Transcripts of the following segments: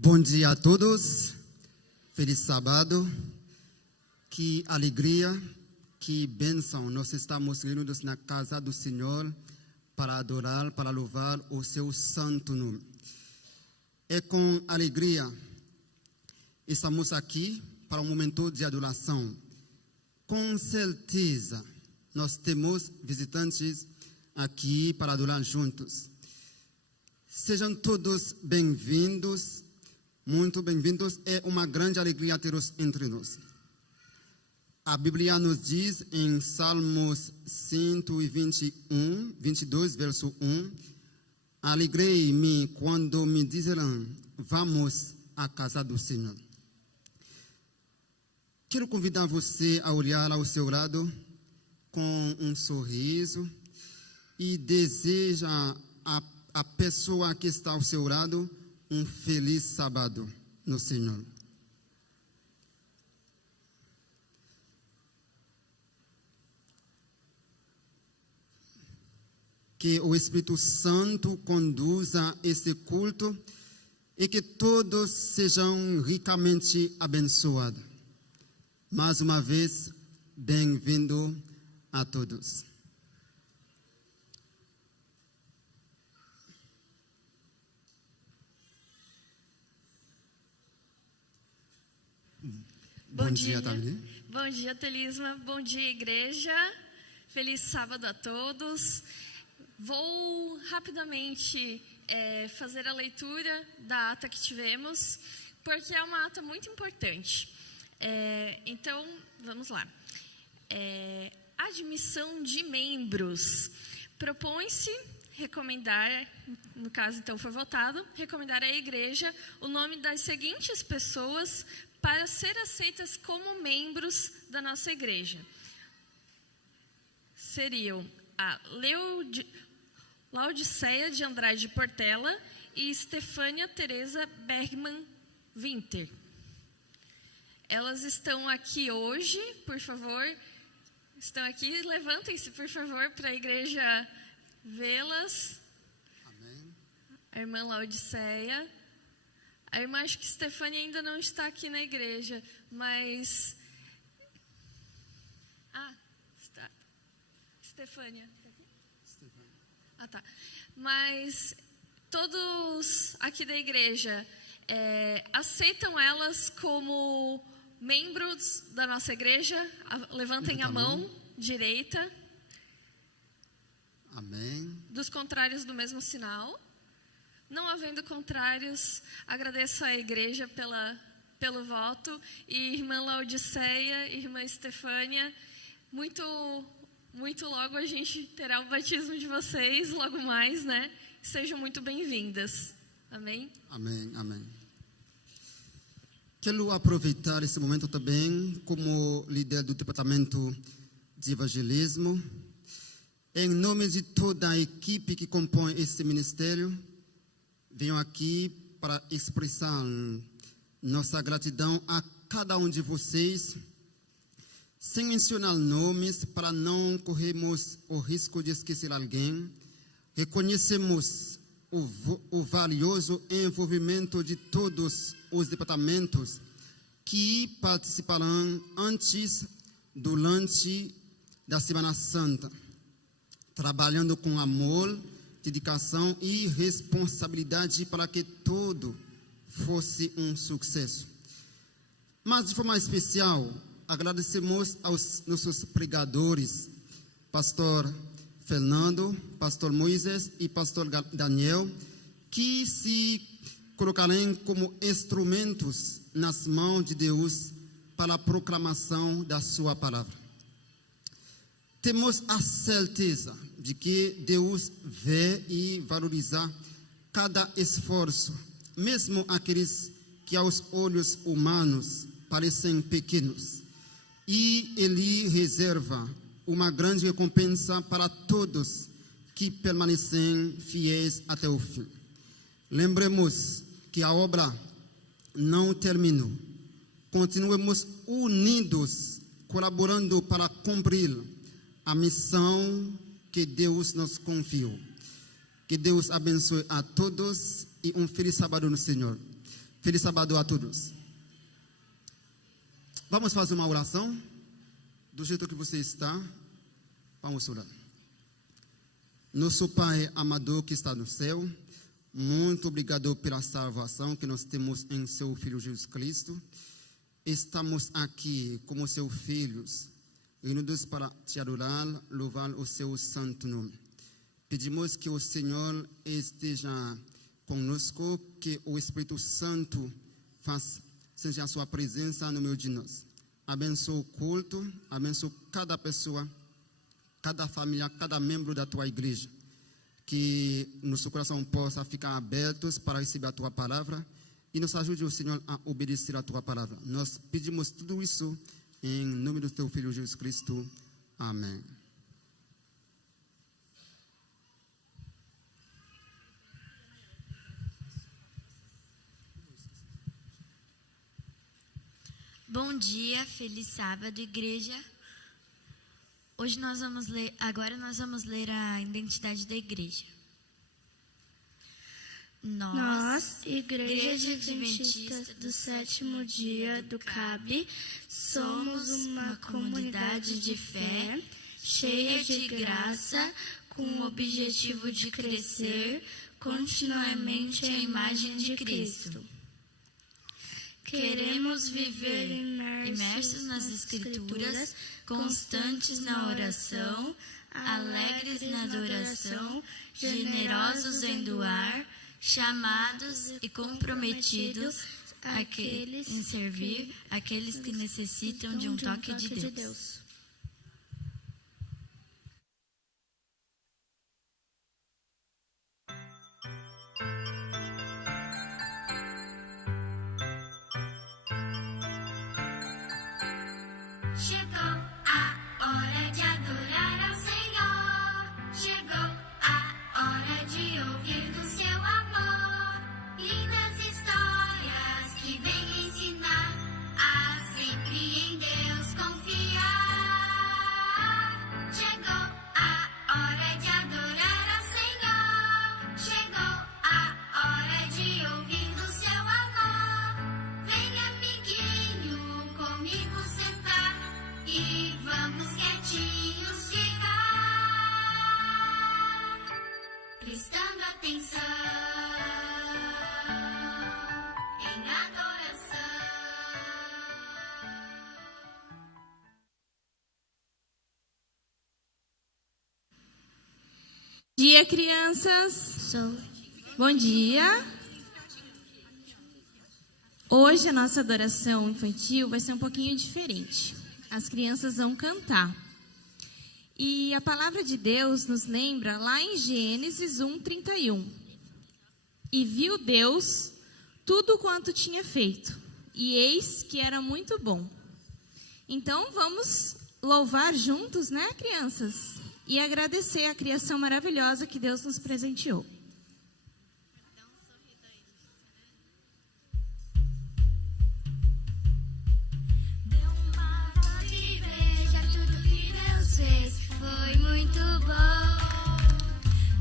Bom dia a todos, feliz sábado, que alegria, que bênção. Nós estamos reunidos na casa do Senhor para adorar, para louvar o seu santo nome. É com alegria, estamos aqui para um momento de adoração. Com certeza, nós temos visitantes aqui para adorar juntos. Sejam todos bem-vindos. Muito bem-vindos, é uma grande alegria tê-los entre nós. A Bíblia nos diz em Salmos 121, 22, verso 1, alegrei-me quando me disseram, vamos à casa do Senhor. Quero convidar você a olhar ao seu lado com um sorriso e deseja a pessoa que está ao seu lado um feliz sábado no Senhor. Que o Espírito Santo conduza esse culto e que todos sejam ricamente abençoados. Mais uma vez, bem-vindo a todos. Bom dia, Thalina. Bom dia, Telisma. Bom dia, igreja. Feliz sábado a todos. Vou rapidamente fazer a leitura da ata que tivemos, porque é uma ata muito importante. Então, vamos lá. Admissão de membros. Propõe-se recomendar, no caso então foi votado, recomendar à igreja o nome das seguintes pessoas para ser aceitas como membros da nossa igreja. Seriam a Laudiceia de Andrade Portela e Estefânia Teresa Bergman Winter. Elas estão aqui hoje, por favor. Estão aqui, levantem-se, por favor, para a igreja vê-las. Amém. A irmã Laudiceia. A irmã, acho que Estefânia ainda não está aqui na igreja, mas... está. Estefânia. Está aqui? Estefânia. Tá. Mas todos aqui da igreja aceitam elas como membros da nossa igreja? Levantem a mão direita. Amém. Dos contrários, do mesmo sinal. Não havendo contrários, agradeço à igreja pelo voto. E irmã Laudiceia, irmã Estefânia, muito logo a gente terá o batismo de vocês, logo mais, né? Sejam muito bem-vindas. Amém? Amém, amém. Quero aproveitar esse momento também como líder do departamento de evangelismo, em nome de toda a equipe que compõe esse ministério. Venho aqui para expressar nossa gratidão a cada um de vocês, sem mencionar nomes, para não corrermos o risco de esquecer alguém. Reconhecemos o valioso envolvimento de todos os departamentos que participarão antes, durante da Semana Santa, trabalhando com amor, dedicação e responsabilidade para que tudo fosse um sucesso. Mas de forma especial, agradecemos aos nossos pregadores, pastor Fernando, pastor Moisés e pastor Daniel, que se colocarem como instrumentos nas mãos de Deus para a proclamação da sua palavra. Temos a certeza de que Deus vê e valoriza cada esforço, mesmo aqueles que aos olhos humanos parecem pequenos. E Ele reserva uma grande recompensa para todos que permanecem fiéis até o fim. Lembremos que a obra não terminou. Continuemos unidos, colaborando para cumprir a missão que Deus nos confiou. Que Deus abençoe a todos e um feliz sábado no Senhor. Feliz sábado a todos. Vamos fazer uma oração. Do jeito que você está, vamos orar. Nosso Pai amado que está no céu, muito obrigado pela salvação que nós temos em seu Filho Jesus Cristo. Estamos aqui como seus filhos, unidos para te adorar, louvar o seu santo nome. Pedimos que o Senhor esteja conosco, que o Espírito Santo seja a sua presença no meio de nós. Abençoa o culto, abençoa cada pessoa, cada família, cada membro da tua igreja. Que nosso coração possa ficar abertos para receber a tua palavra e nos ajude, o Senhor, a obedecer a tua palavra. Nós pedimos tudo isso em nome do teu Filho Jesus Cristo. Amém. Bom dia, feliz sábado, igreja. Agora nós vamos ler a identidade da igreja. Nós, Igreja Adventista do Sétimo Dia do CAB, somos uma comunidade de fé, cheia de graça, com o objetivo de crescer continuamente à imagem de Cristo. Queremos viver imersos nas Escrituras, constantes na oração, alegres na adoração, generosos em doar, chamados e comprometidos em servir aqueles que necessitam de um toque de Deus. Chegou a hora de adorar ao Senhor. Chegou a hora de ouvir do seu amor. Lindas histórias que vêm ensinar a sempre em Deus confiar. Chegou a hora de adorar ao Senhor. Chegou a hora de ouvir do seu amor. Vem, amiguinho, comigo sentar. E vamos quietinhos ficar, prestando atenção em adoração. Bom dia, crianças. Bom dia. Hoje a nossa adoração infantil vai ser um pouquinho diferente. As crianças vão cantar. E a palavra de Deus nos lembra lá em Gênesis 1:31. E viu Deus tudo quanto tinha feito, e eis que era muito bom. Então vamos louvar juntos, né, crianças? E agradecer a criação maravilhosa que Deus nos presenteou. Foi muito bom.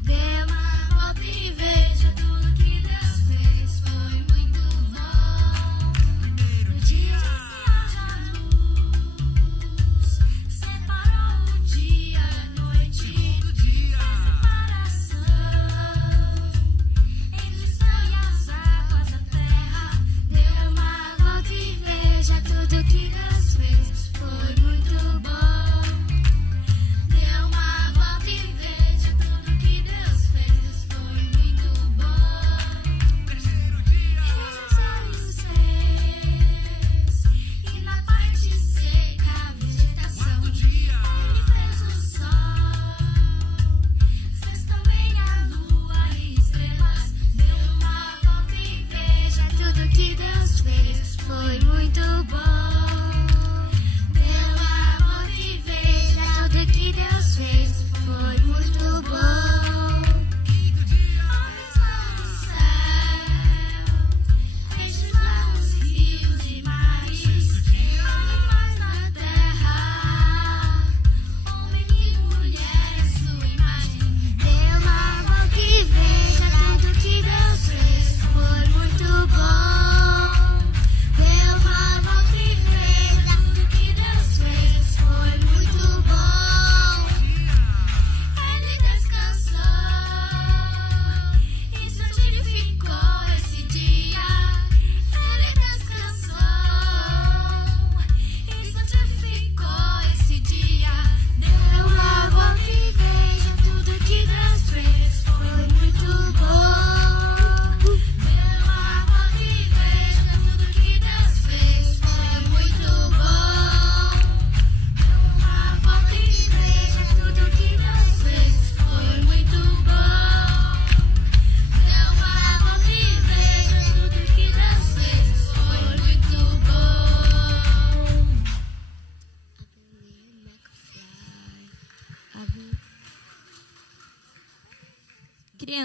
Dê uma volta e veja tudo que Deus fez. Foi muito bom. No dia se haja luz, separou o dia da noite, fez separação.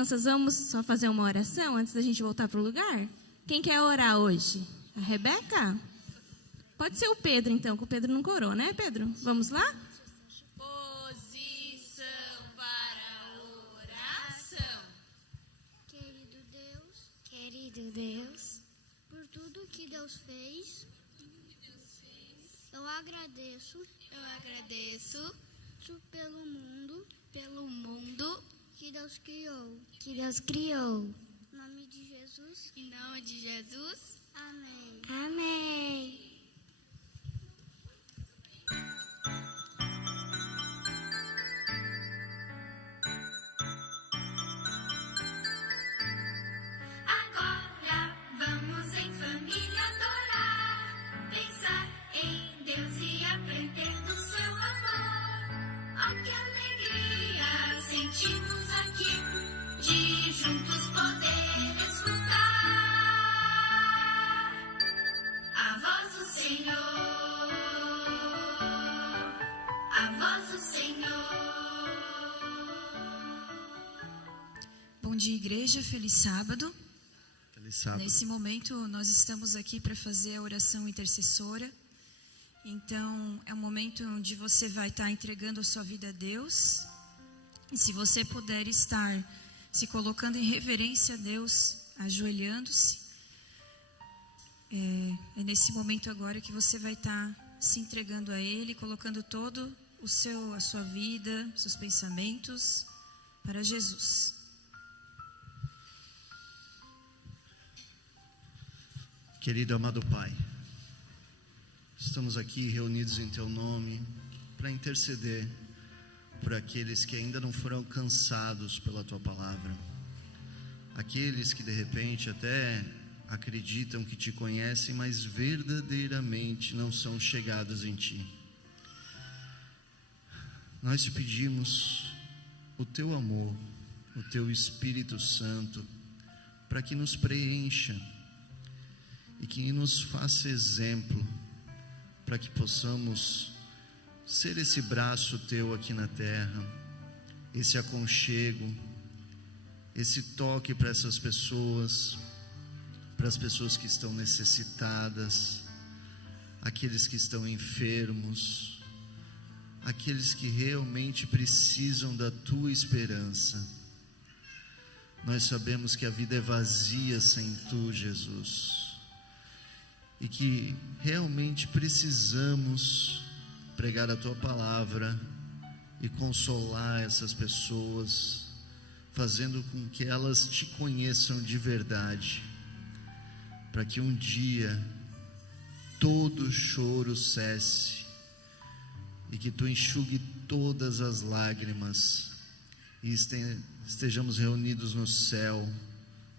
Crianças, vamos só fazer uma oração antes da gente voltar para o lugar? Quem quer orar hoje? A Rebeca? Pode ser o Pedro, então, que o Pedro não corou, né, Pedro? Vamos lá? Posição para a oração. Querido Deus, por tudo que Deus fez, eu agradeço pelo mundo que Deus criou. Em nome de Jesus. Amém. Agora vamos em família adorar, pensar em Deus e aprender do seu amor. Oh, que alegria sentimos aqui de juntos poder escutar a voz do Senhor, a voz do Senhor. Bom dia, igreja. Feliz sábado. Feliz sábado. Nesse momento, nós estamos aqui para fazer a oração intercessora. Então, é um momento onde você vai estar entregando a sua vida a Deus. E se você puder estar se colocando em reverência a Deus, ajoelhando-se, é nesse momento agora que você vai estar se entregando a Ele, colocando todo a sua vida, seus pensamentos para Jesus. Querido amado Pai, estamos aqui reunidos em Teu nome para interceder por aqueles que ainda não foram alcançados pela Tua palavra, aqueles que de repente até acreditam que Te conhecem, mas verdadeiramente não são chegados em Ti. Nós Te pedimos o Teu amor, o Teu Espírito Santo, para que nos preencha e que nos faça exemplo, para que possamos ser esse braço Teu aqui na terra, esse aconchego, esse toque para essas pessoas, para as pessoas que estão necessitadas, aqueles que estão enfermos, aqueles que realmente precisam da Tua esperança. Nós sabemos que a vida é vazia sem Tu, Jesus, e que realmente precisamos pregar a Tua palavra e consolar essas pessoas, fazendo com que elas Te conheçam de verdade, para que um dia todo choro cesse e que Tu enxugue todas as lágrimas e estejamos reunidos no céu,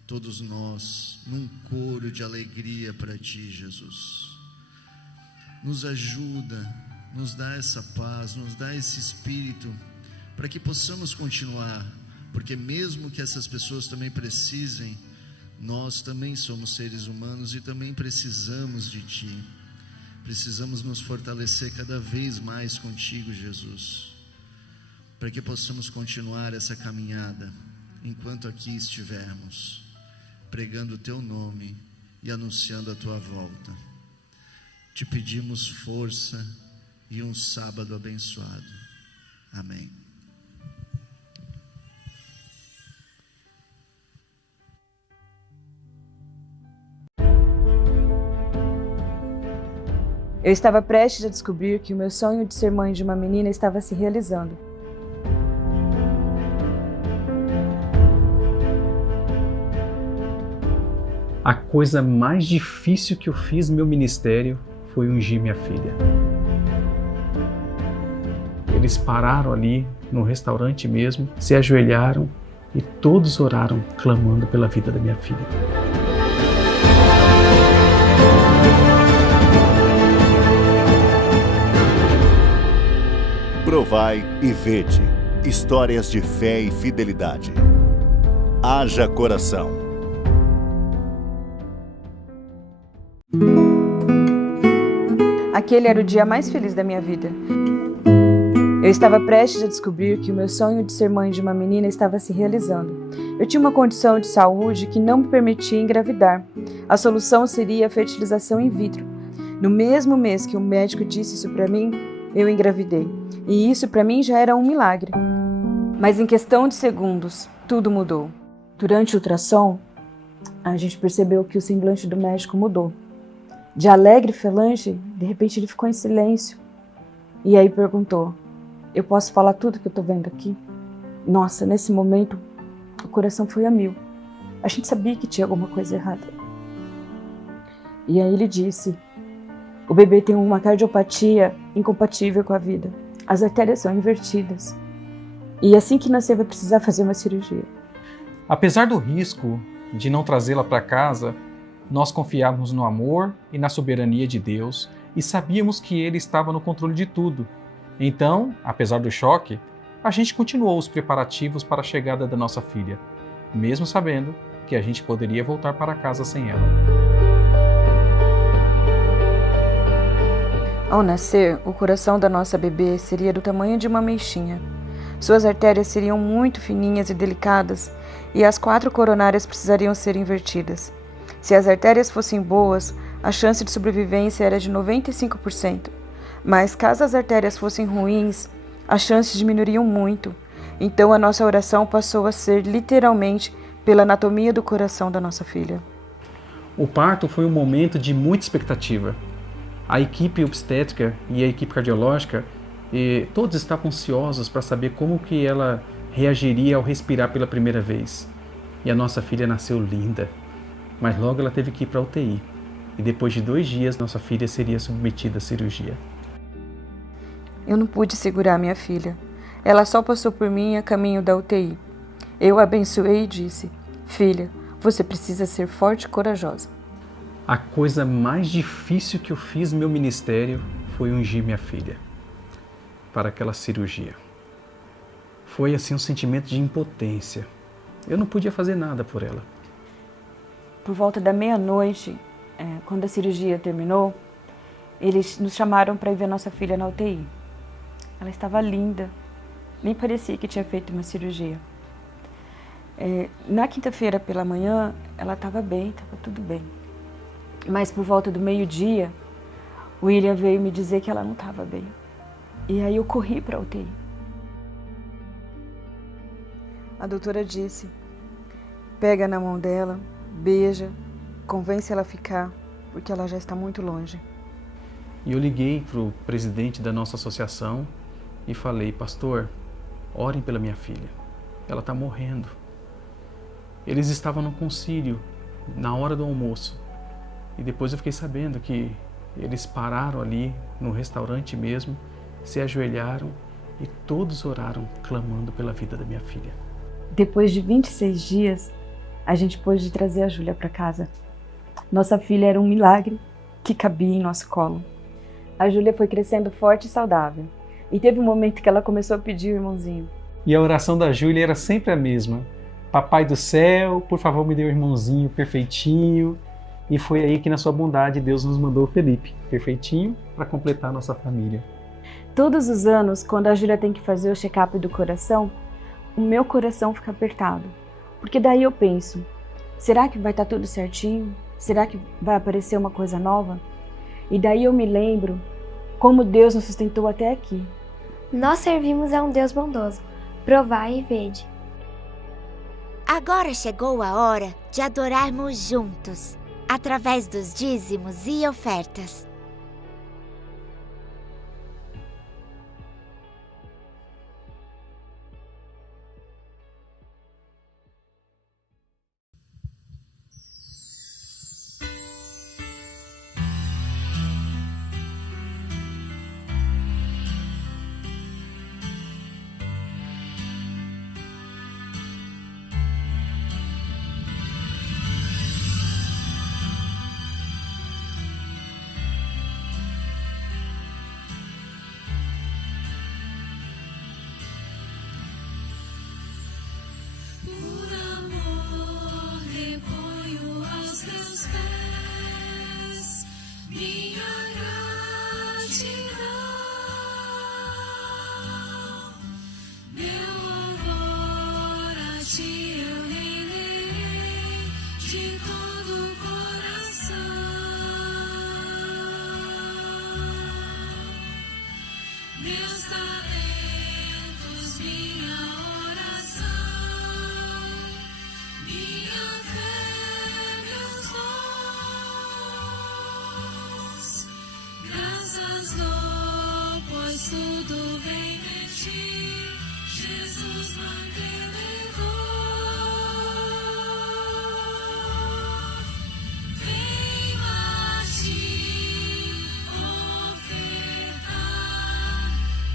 todos nós, num coro de alegria para Ti, Jesus. Nos ajuda, nos dá essa paz, nos dá esse espírito, para que possamos continuar, porque mesmo que essas pessoas também precisem, nós também somos seres humanos e também precisamos de Ti. Precisamos nos fortalecer cada vez mais contigo, Jesus, para que possamos continuar essa caminhada, enquanto aqui estivermos, pregando o Teu nome e anunciando a Tua volta. Te pedimos força e um sábado abençoado. Amém. Eu estava prestes a descobrir que o meu sonho de ser mãe de uma menina estava se realizando. A coisa mais difícil que eu fiz no meu ministério foi ungir minha filha. Eles pararam ali no restaurante mesmo, se ajoelharam e todos oraram, clamando pela vida da minha filha. Provai e vede, histórias de fé e fidelidade. Haja coração. Aquele era o dia mais feliz da minha vida. Eu estava prestes a descobrir que o meu sonho de ser mãe de uma menina estava se realizando. Eu tinha uma condição de saúde que não me permitia engravidar. A solução seria a fertilização in vitro. No mesmo mês que o médico disse isso para mim, eu engravidei. E isso para mim já era um milagre. Mas em questão de segundos, tudo mudou. Durante o ultrassom, a gente percebeu que o semblante do médico mudou. De alegre e falange, de repente ele ficou em silêncio. E aí perguntou: eu posso falar tudo que eu tô vendo aqui? Nossa, nesse momento, o coração foi a mil. A gente sabia que tinha alguma coisa errada. E aí ele disse: o bebê tem uma cardiopatia incompatível com a vida. As artérias são invertidas. E assim que nascer vai precisar fazer uma cirurgia. Apesar do risco de não trazê-la para casa, nós confiávamos no amor e na soberania de Deus e sabíamos que Ele estava no controle de tudo. Então, apesar do choque, a gente continuou os preparativos para a chegada da nossa filha, mesmo sabendo que a gente poderia voltar para casa sem ela. Ao nascer, o coração da nossa bebê seria do tamanho de uma mexinha. Suas artérias seriam muito fininhas e delicadas e as 4 coronárias precisariam ser invertidas. Se as artérias fossem boas, a chance de sobrevivência era de 95%. Mas caso as artérias fossem ruins, as chances diminuiriam muito. Então a nossa oração passou a ser literalmente pela anatomia do coração da nossa filha. O parto foi um momento de muita expectativa. A equipe obstétrica e a equipe cardiológica, todos estavam ansiosos para saber como que ela reagiria ao respirar pela primeira vez. E a nossa filha nasceu linda, mas logo ela teve que ir para a UTI. E depois de 2 dias, nossa filha seria submetida à cirurgia. Eu não pude segurar minha filha. Ela só passou por mim a caminho da UTI. Eu a abençoei e disse: filha, você precisa ser forte e corajosa. A coisa mais difícil que eu fiz no meu ministério foi ungir minha filha para aquela cirurgia. Foi assim um sentimento de impotência. Eu não podia fazer nada por ela. Por volta da meia-noite, quando a cirurgia terminou, eles nos chamaram para ir ver nossa filha na UTI. Ela estava linda, nem parecia que tinha feito uma cirurgia. Na quinta-feira pela manhã, ela estava bem, estava tudo bem. Mas por volta do meio-dia, o William veio me dizer que ela não estava bem. E aí eu corri para a UTI. A doutora disse: pega na mão dela, beija, convence ela a ficar, porque ela já está muito longe. E eu liguei para o presidente da nossa associação e falei: pastor, orem pela minha filha, ela está morrendo. Eles estavam no concílio, na hora do almoço, e depois eu fiquei sabendo que eles pararam ali no restaurante mesmo, se ajoelharam e todos oraram, clamando pela vida da minha filha. Depois de 26 dias, a gente pôde trazer a Júlia para casa. Nossa filha era um milagre que cabia em nosso colo. A Júlia foi crescendo forte e saudável. E teve um momento que ela começou a pedir o irmãozinho. E a oração da Júlia era sempre a mesma: Papai do céu, por favor me dê um irmãozinho perfeitinho. E foi aí que na sua bondade Deus nos mandou o Felipe, perfeitinho, para completar a nossa família. Todos os anos, quando a Júlia tem que fazer o check-up do coração, o meu coração fica apertado. Porque daí eu penso: será que vai estar tudo certinho? Será que vai aparecer uma coisa nova? E daí eu me lembro como Deus nos sustentou até aqui. Nós servimos a um Deus bondoso. Provai e vede. Agora chegou a hora de adorarmos juntos, através dos dízimos e ofertas. de todo o coração. Meus talentos, minha oração, minha fé, meus dons, graças dou, pois tudo vem de ti, Jesus mantenedor. Venho a ti ofertar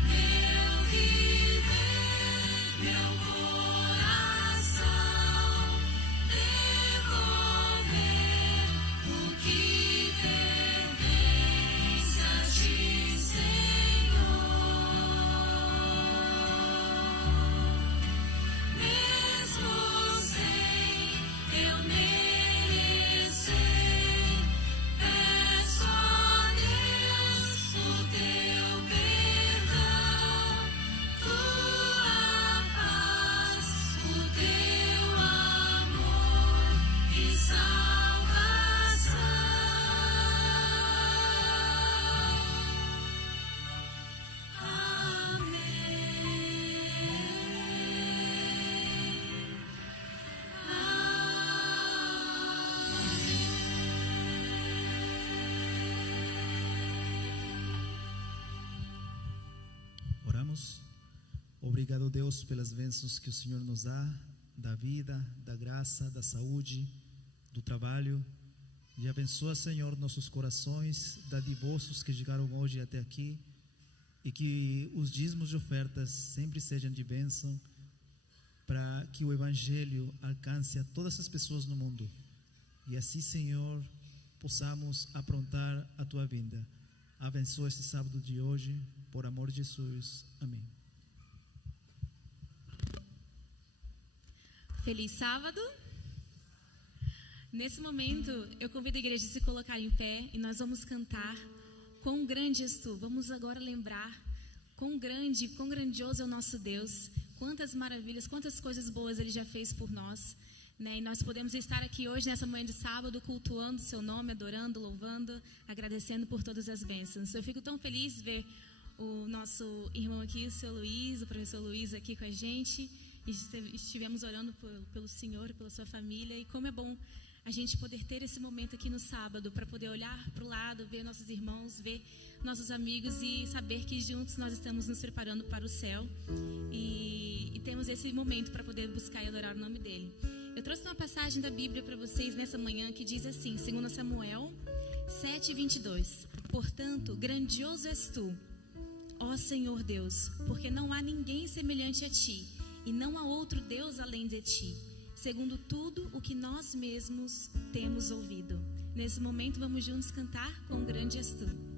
meu viver, meu coração, devolver o que pertence a ti, Senhor. Mesmo sem eu merecer, peço a Deus o teu perdão, tua paz, o teu amor e salvação. Oramos. Obrigado, Deus, pelas bênçãos que o Senhor nos dá, da vida, da graça, da saúde, do trabalho. E abençoa, Senhor, nossos corações dadivosos que chegaram hoje até aqui, e que os dízimos e ofertas sempre sejam de bênção, para que o Evangelho alcance a todas as pessoas no mundo. E assim, Senhor, possamos aprontar a Tua vinda. Abençoa este sábado de hoje, por amor de Jesus. Amém. Feliz sábado. Nesse momento, eu convido a igreja a se colocar em pé e nós vamos cantar Quão Grande És Tu. Vamos agora lembrar quão grande, quão grandioso é o nosso Deus, quantas maravilhas, quantas coisas boas Ele já fez por nós, né? E nós podemos estar aqui hoje, nessa manhã de sábado, cultuando o Seu nome, adorando, louvando, agradecendo por todas as bênçãos. Eu fico tão feliz de ver o nosso irmão aqui, o Seu Luiz, o professor Luiz aqui com a gente. Estivemos orando pelo Senhor, pela sua família, e como é bom a gente poder ter esse momento aqui no sábado, para poder olhar para o lado, ver nossos irmãos, ver nossos amigos e saber que juntos nós estamos nos preparando para o céu e temos esse momento para poder buscar e adorar o nome dEle. Eu trouxe uma passagem da Bíblia para vocês nessa manhã que diz assim, 2 Samuel 7:22. Portanto, grandioso és tu, ó Senhor Deus, porque não há ninguém semelhante a ti, e não há outro Deus além de ti, segundo tudo o que nós mesmos temos ouvido. Nesse momento, vamos juntos cantar Quão Grande És Tu.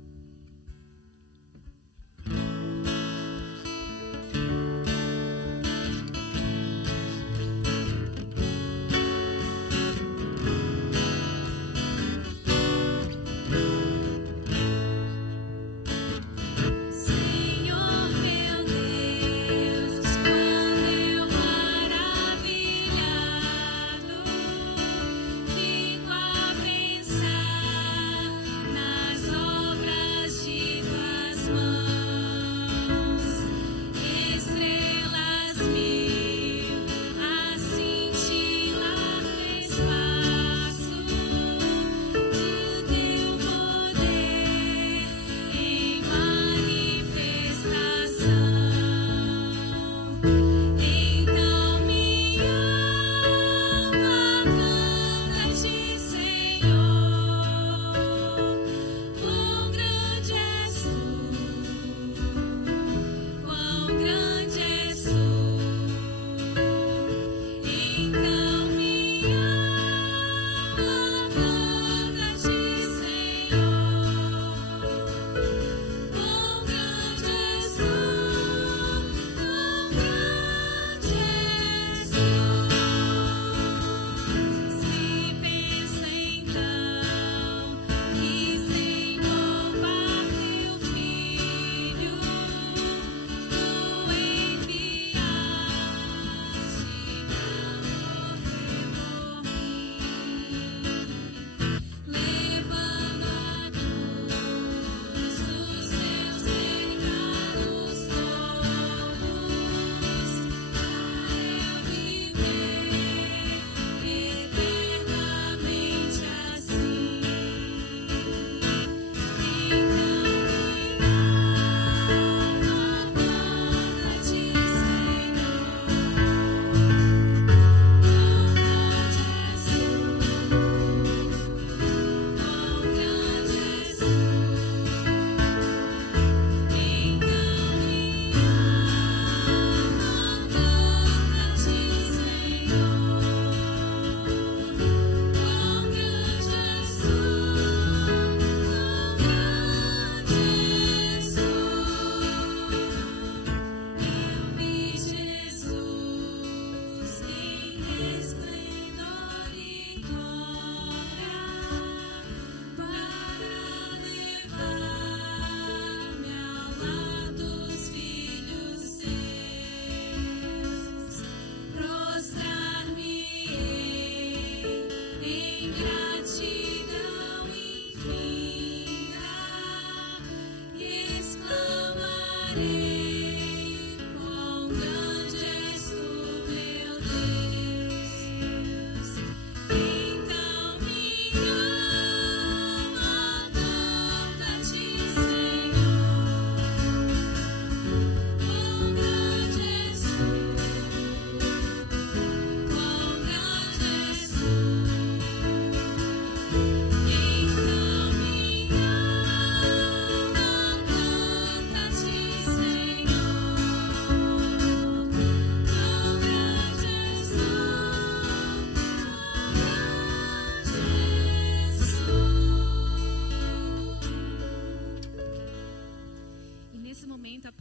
Fico a pensar nas obras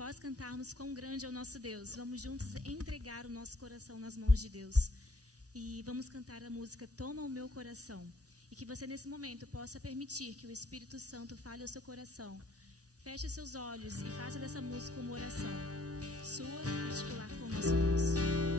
após cantarmos quão grande é o nosso Deus, vamos juntos entregar o nosso coração nas mãos de Deus. E vamos cantar a música Toma o Meu Coração. E que você nesse momento possa permitir que o Espírito Santo fale ao seu coração. Feche os seus olhos e faça dessa música uma oração sua particular com o nosso Deus.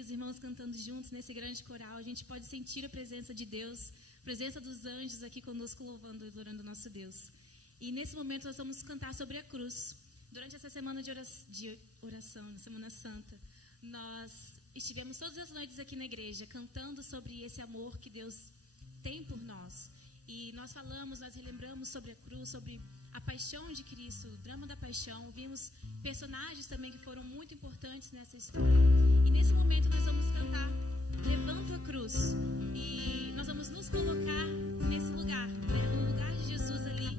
os irmãos cantando juntos nesse grande coral, a gente pode sentir a presença de Deus, a presença dos anjos aqui conosco louvando e adorando o nosso Deus. E nesse momento nós vamos cantar sobre a cruz. Durante essa semana de oração, na Semana Santa, nós estivemos todas as noites aqui na igreja cantando sobre esse amor que Deus tem por nós. E nós relembramos sobre a cruz, sobre a paixão de Cristo, o drama da paixão. Vimos personagens também que foram muito importantes nessa história. E nesse momento nós vamos cantar Levanto a Cruz. E nós vamos nos colocar nesse lugar, né? No lugar de Jesus ali,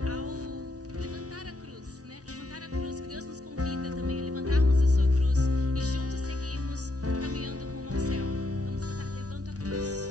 ao levantar a cruz, né? Levantar a cruz, que Deus nos convida também a levantarmos a sua cruz e juntos seguirmos caminhando rumo ao céu. Vamos cantar Levanto a Cruz.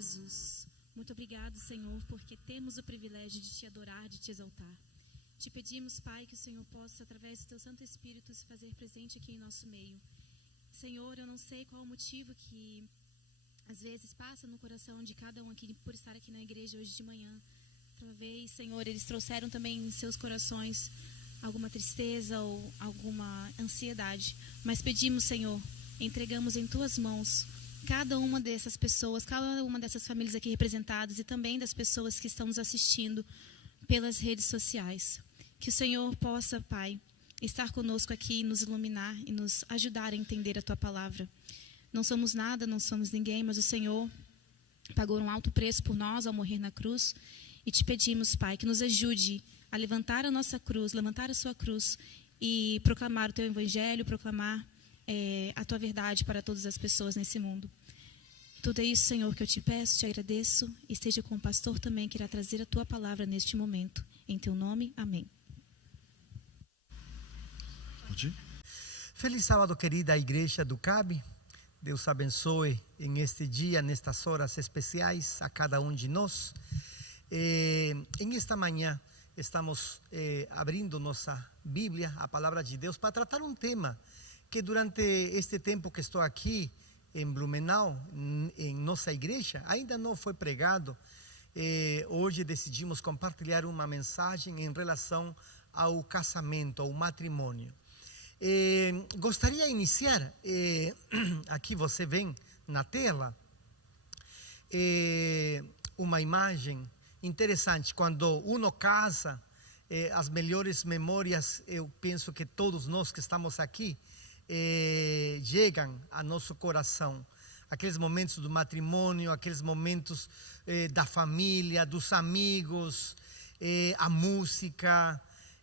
Jesus. Muito obrigado, Senhor, porque temos o privilégio de te adorar, de te exaltar. Te pedimos, Pai, que o Senhor possa, através do teu Santo Espírito, se fazer presente aqui em nosso meio. Senhor, eu não sei qual o motivo que às vezes passa no coração de cada um aqui por estar aqui na igreja hoje de manhã. Talvez, Senhor, eles trouxeram também em seus corações alguma tristeza ou alguma ansiedade. Mas pedimos, Senhor, entregamos em tuas mãos cada uma dessas pessoas, cada uma dessas famílias aqui representadas e também das pessoas que estão nos assistindo pelas redes sociais. Que o Senhor possa, Pai, estar conosco aqui, nos iluminar e nos ajudar a entender a tua palavra. Não somos nada, não somos ninguém, mas o Senhor pagou um alto preço por nós ao morrer na cruz. E te pedimos, Pai, que nos ajude a levantar a nossa cruz, levantar a sua cruz e proclamar o teu evangelho, proclamar a tua verdade para todas as pessoas nesse mundo. Tudo é isso, Senhor, que eu te peço, te agradeço. E esteja com o pastor também, que irá trazer a tua palavra neste momento. Em teu nome, amém. Feliz sábado, querida igreja do CAB. Deus abençoe em este dia, nestas horas especiais, a cada um de nós. Em esta manhã, estamos abrindo nossa Bíblia, a palavra de Deus, para tratar um tema que durante este tempo que estou aqui em Blumenau, em nossa igreja, ainda não foi pregado. Hoje decidimos compartilhar uma mensagem em relação ao casamento, ao matrimônio. Gostaria de iniciar, aqui você vê na tela, uma imagem interessante. Quando uno casa, as melhores memórias, eu penso que todos nós que estamos aqui, chegam a nosso coração. Aqueles momentos do matrimônio, aqueles momentos da família, dos amigos, a música.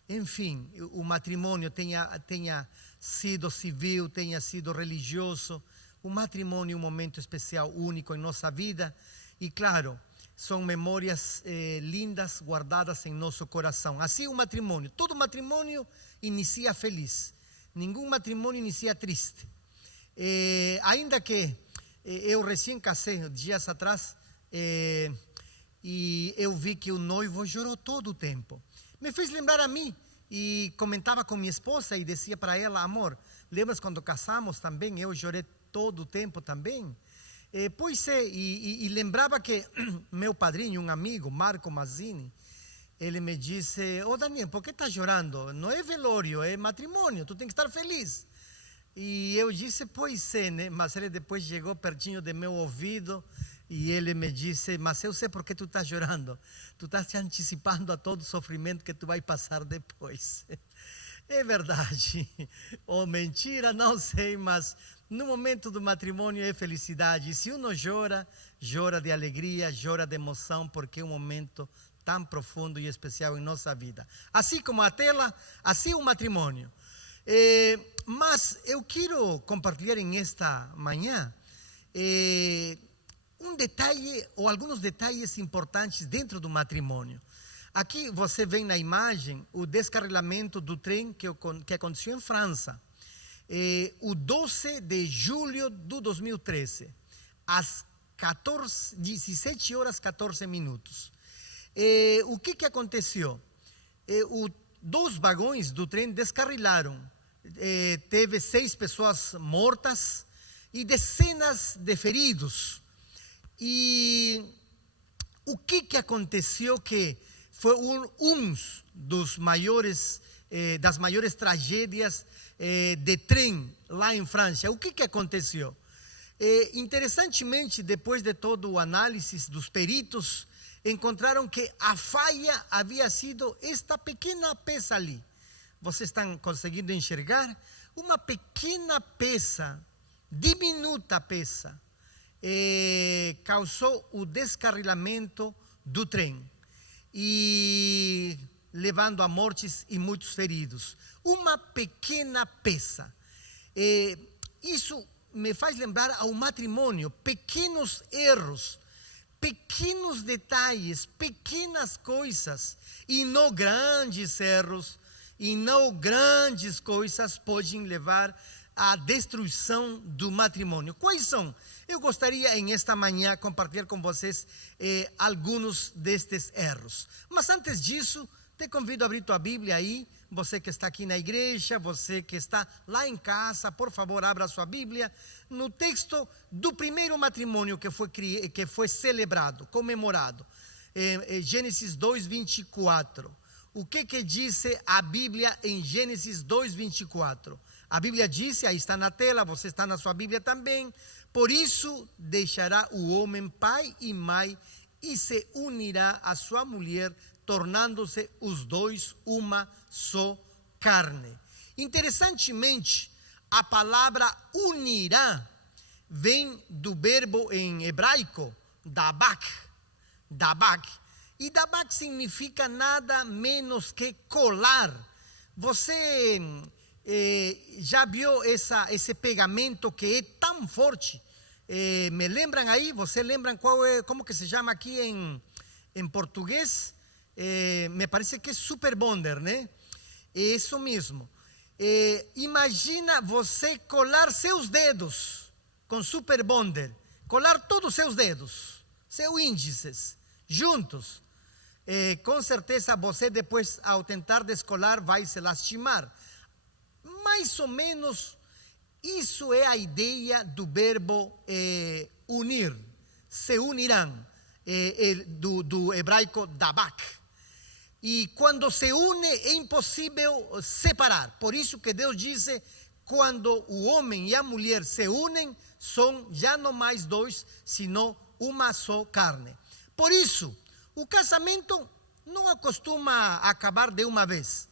Enfim, o matrimônio tenha sido civil, tenha sido religioso. O matrimônio é um momento especial, único em nossa vida. E claro, são memórias lindas guardadas em nosso coração. Assim o matrimônio. Todo matrimônio inicia feliz. Nenhum matrimônio inicia triste. Ainda que eu recém casei dias atrás, e eu vi que o noivo chorou todo o tempo. Me fez lembrar a mim, e comentava com minha esposa e dizia para ela: amor, lembras quando casamos também? Eu chorei todo o tempo também. Pois é, e lembrava que meu padrinho, um amigo, Marco Mazzini, ele me disse: Daniel, por que está chorando? Não é velório, é matrimônio, tu tem que estar feliz. E eu disse: pois é, né? Mas ele depois chegou pertinho do meu ouvido e ele me disse: mas eu sei por que tu estás chorando. Tu estás te antecipando a todo o sofrimento que tu vai passar depois. É verdade ou mentira, não sei, mas no momento do matrimônio é felicidade. E se uno chora, chora de alegria, chora de emoção, porque é um momento tão profundo e especial em nossa vida. Assim como a tela, assim o matrimônio. Mas eu quero compartilhar em esta manhã um detalhe ou alguns detalhes importantes dentro do matrimônio. Aqui você vê na imagem o descarrilamento do trem que aconteceu em França. O 12 de julho de 2013, às 17 horas 14 minutos. O que aconteceu? Dois vagões do trem descarrilaram. Teve 6 pessoas mortas e dezenas de feridos. E o que aconteceu que foi das maiores tragédias de trem lá em França? O que aconteceu? Interessantemente, depois de todo o análise dos peritos, encontraram que a falha havia sido esta pequena peça ali. Vocês estão conseguindo enxergar? Uma pequena peça, diminuta peça, causou o descarrilamento do trem e levando a mortes e muitos feridos. Uma pequena peça. Isso me faz lembrar ao matrimônio, pequenos erros, pequenos detalhes, pequenas coisas, e não grandes erros, e não grandes coisas podem levar a destruição do matrimônio. Quais são? Eu gostaria em esta manhã compartilhar com vocês alguns destes erros. Mas antes disso, te convido a abrir tua Bíblia aí. Você que está aqui na igreja, você que está lá em casa, por favor, abra a sua Bíblia no texto do primeiro matrimônio que foi celebrado, comemorado. Gênesis 2:24. O que diz a Bíblia em Gênesis 2:24? A Bíblia diz, aí está na tela, você está na sua Bíblia também: por isso deixará o homem pai e mãe e se unirá à sua mulher, tornando-se os dois uma só carne. Interessantemente, a palavra unirá vem do verbo em hebraico, dabak. E dabak significa nada menos que colar. Você já viu esse pegamento que é tão forte? Me lembram aí? Você lembram como que se chama aqui em português? Me parece que é super bonder, né? É isso mesmo. Imagina você colar seus dedos com super bonder, colar todos os seus dedos, seus índices, juntos. Com certeza você depois, ao tentar descolar, vai se lastimar. Mais ou menos, isso é a ideia do verbo unir, se unirão, do hebraico dabak. E quando se une é impossível separar. Por isso que Deus diz, quando o homem e a mulher se unem, são já não mais dois, sino uma só carne. Por isso, o casamento não acostuma acabar de uma vez.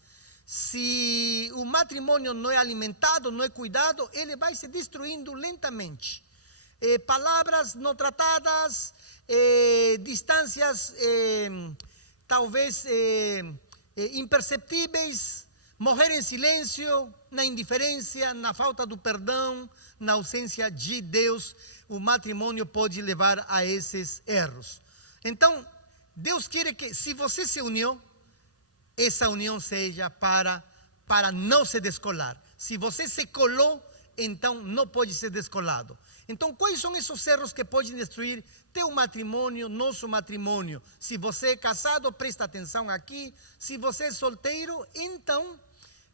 Se o matrimônio não é alimentado, não é cuidado, ele vai se destruindo lentamente. Palavras não tratadas, distâncias talvez imperceptíveis, morrer em silêncio, na indiferença, na falta do perdão, na ausência de Deus, o matrimônio pode levar a esses erros. Então, Deus quer que, se você se uniu, essa união seja para não se descolar. Se você se colou, então não pode ser descolado. Então, quais são esses erros que podem destruir teu matrimônio, nosso matrimônio? Se você é casado, presta atenção aqui. Se você é solteiro, então,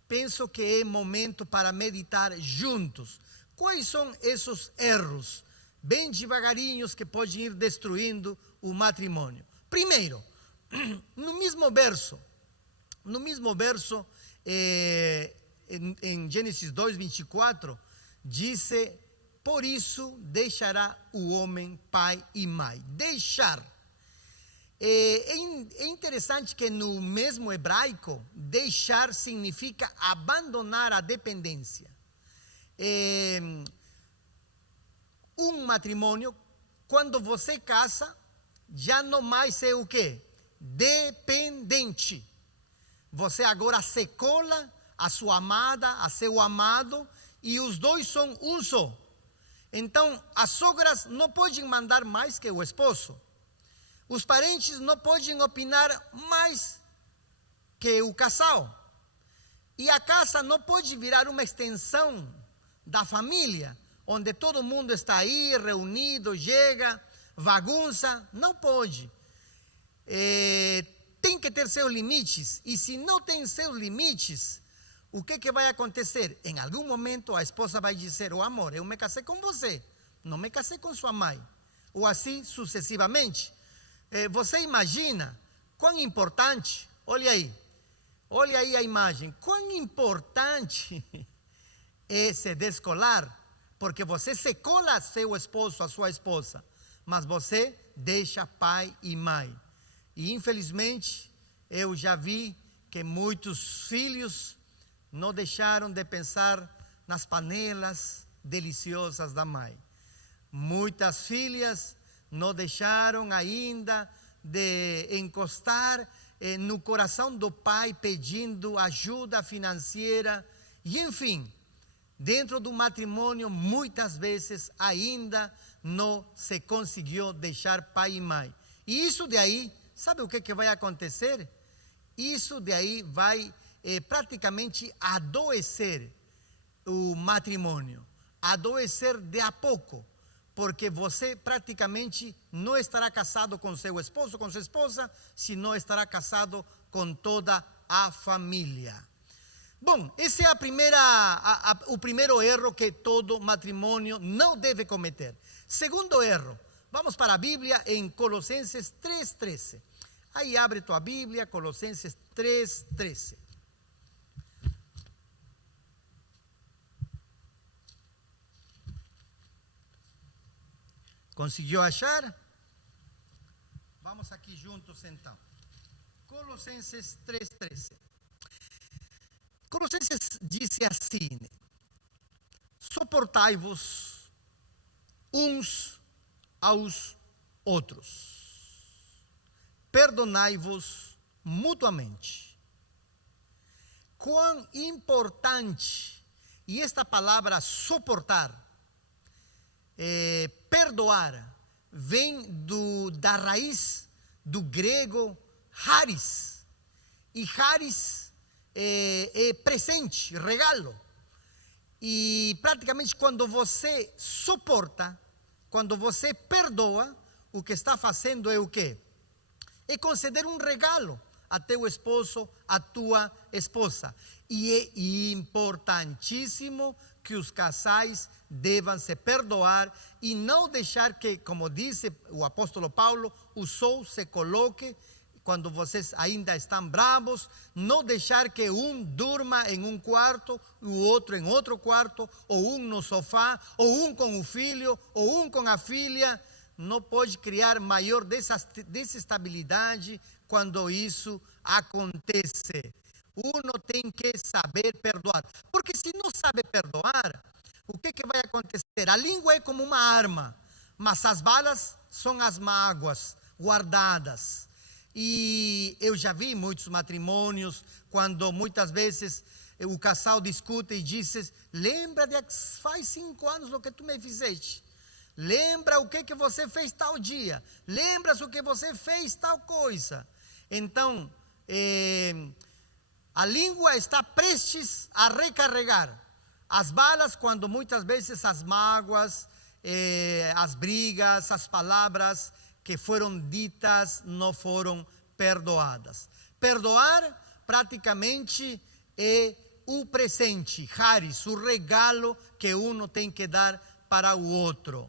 penso que é momento para meditar juntos. Quais são esses erros, bem devagarinhos, que podem ir destruindo o matrimônio? Primeiro, no mesmo verso, em Gênesis 2:24, diz: por isso deixará o homem pai e mãe. Deixar. É interessante que no mesmo hebraico, deixar significa abandonar a dependência. Um matrimônio, quando você casa, já não mais é o quê? Dependente. Você agora se cola a sua amada, a seu amado, e os dois são um só. Então, as sogras não podem mandar mais que o esposo. Os parentes não podem opinar mais que o casal. E a casa não pode virar uma extensão da família, onde todo mundo está aí, reunido, chega, bagunça. Não pode. Tem que ter seus limites. E se não tem seus limites, o que vai acontecer? Em algum momento a esposa vai dizer: oh, amor, eu me casei com você, não me casei com sua mãe. Ou assim sucessivamente. Você imagina quão importante, olha aí a imagem, quão importante é se descolar, porque você se cola a seu esposo, a sua esposa, mas você deixa pai e mãe. E infelizmente eu já vi que muitos filhos não deixaram de pensar nas panelas deliciosas da mãe. Muitas filhas não deixaram ainda de encostar no coração do pai pedindo ajuda financeira. E enfim, dentro do matrimônio, muitas vezes ainda não se conseguiu deixar pai e mãe. E isso de aí, sabe o que vai acontecer? Isso de aí vai praticamente adoecer o matrimônio. Adoecer de a pouco, porque você praticamente não estará casado com seu esposo, com sua esposa, se não estará casado com toda a família. Bom, esse é o primeiro erro que todo matrimônio não deve cometer. Segundo erro, vamos para a Bíblia em Colossenses 3:13. Aí abre tua Bíblia, Colossenses 3:13. Conseguiu achar? Vamos aqui juntos então. Colossenses 3:13. Colossenses disse assim: suportai-vos uns aos outros, perdonai-vos mutuamente. Quão importante, e esta palavra suportar, perdoar, vem da raiz do grego charis, e charis é presente, regalo. E praticamente quando você suporta, quando você perdoa, o que está fazendo é o quê? É conceder um regalo a teu esposo, a tua esposa. E é importantíssimo que os casais devam se perdoar e não deixar que, como disse o apóstolo Paulo, o sol se coloque quando vocês ainda estão bravos, não deixar que um durma em um quarto, o outro em outro quarto, ou um no sofá, ou um com o filho, ou um com a filha. Não pode criar maior desestabilidade quando isso acontece. Uno tem que saber perdoar, porque se não sabe perdoar, o que vai acontecer? A língua é como uma arma, mas as balas são as mágoas guardadas. E eu já vi muitos matrimônios, quando muitas vezes o casal discute e diz: lembra de faz 5 anos o que tu me fizeste? Lembra o que você fez tal dia? Lembras o que você fez tal coisa? Então, a língua está prestes a recarregar as balas, quando muitas vezes as mágoas, as brigas, as palavras que foram ditas não foram perdoadas. Perdoar praticamente é o presente, charis, o regalo que um tem que dar para o outro.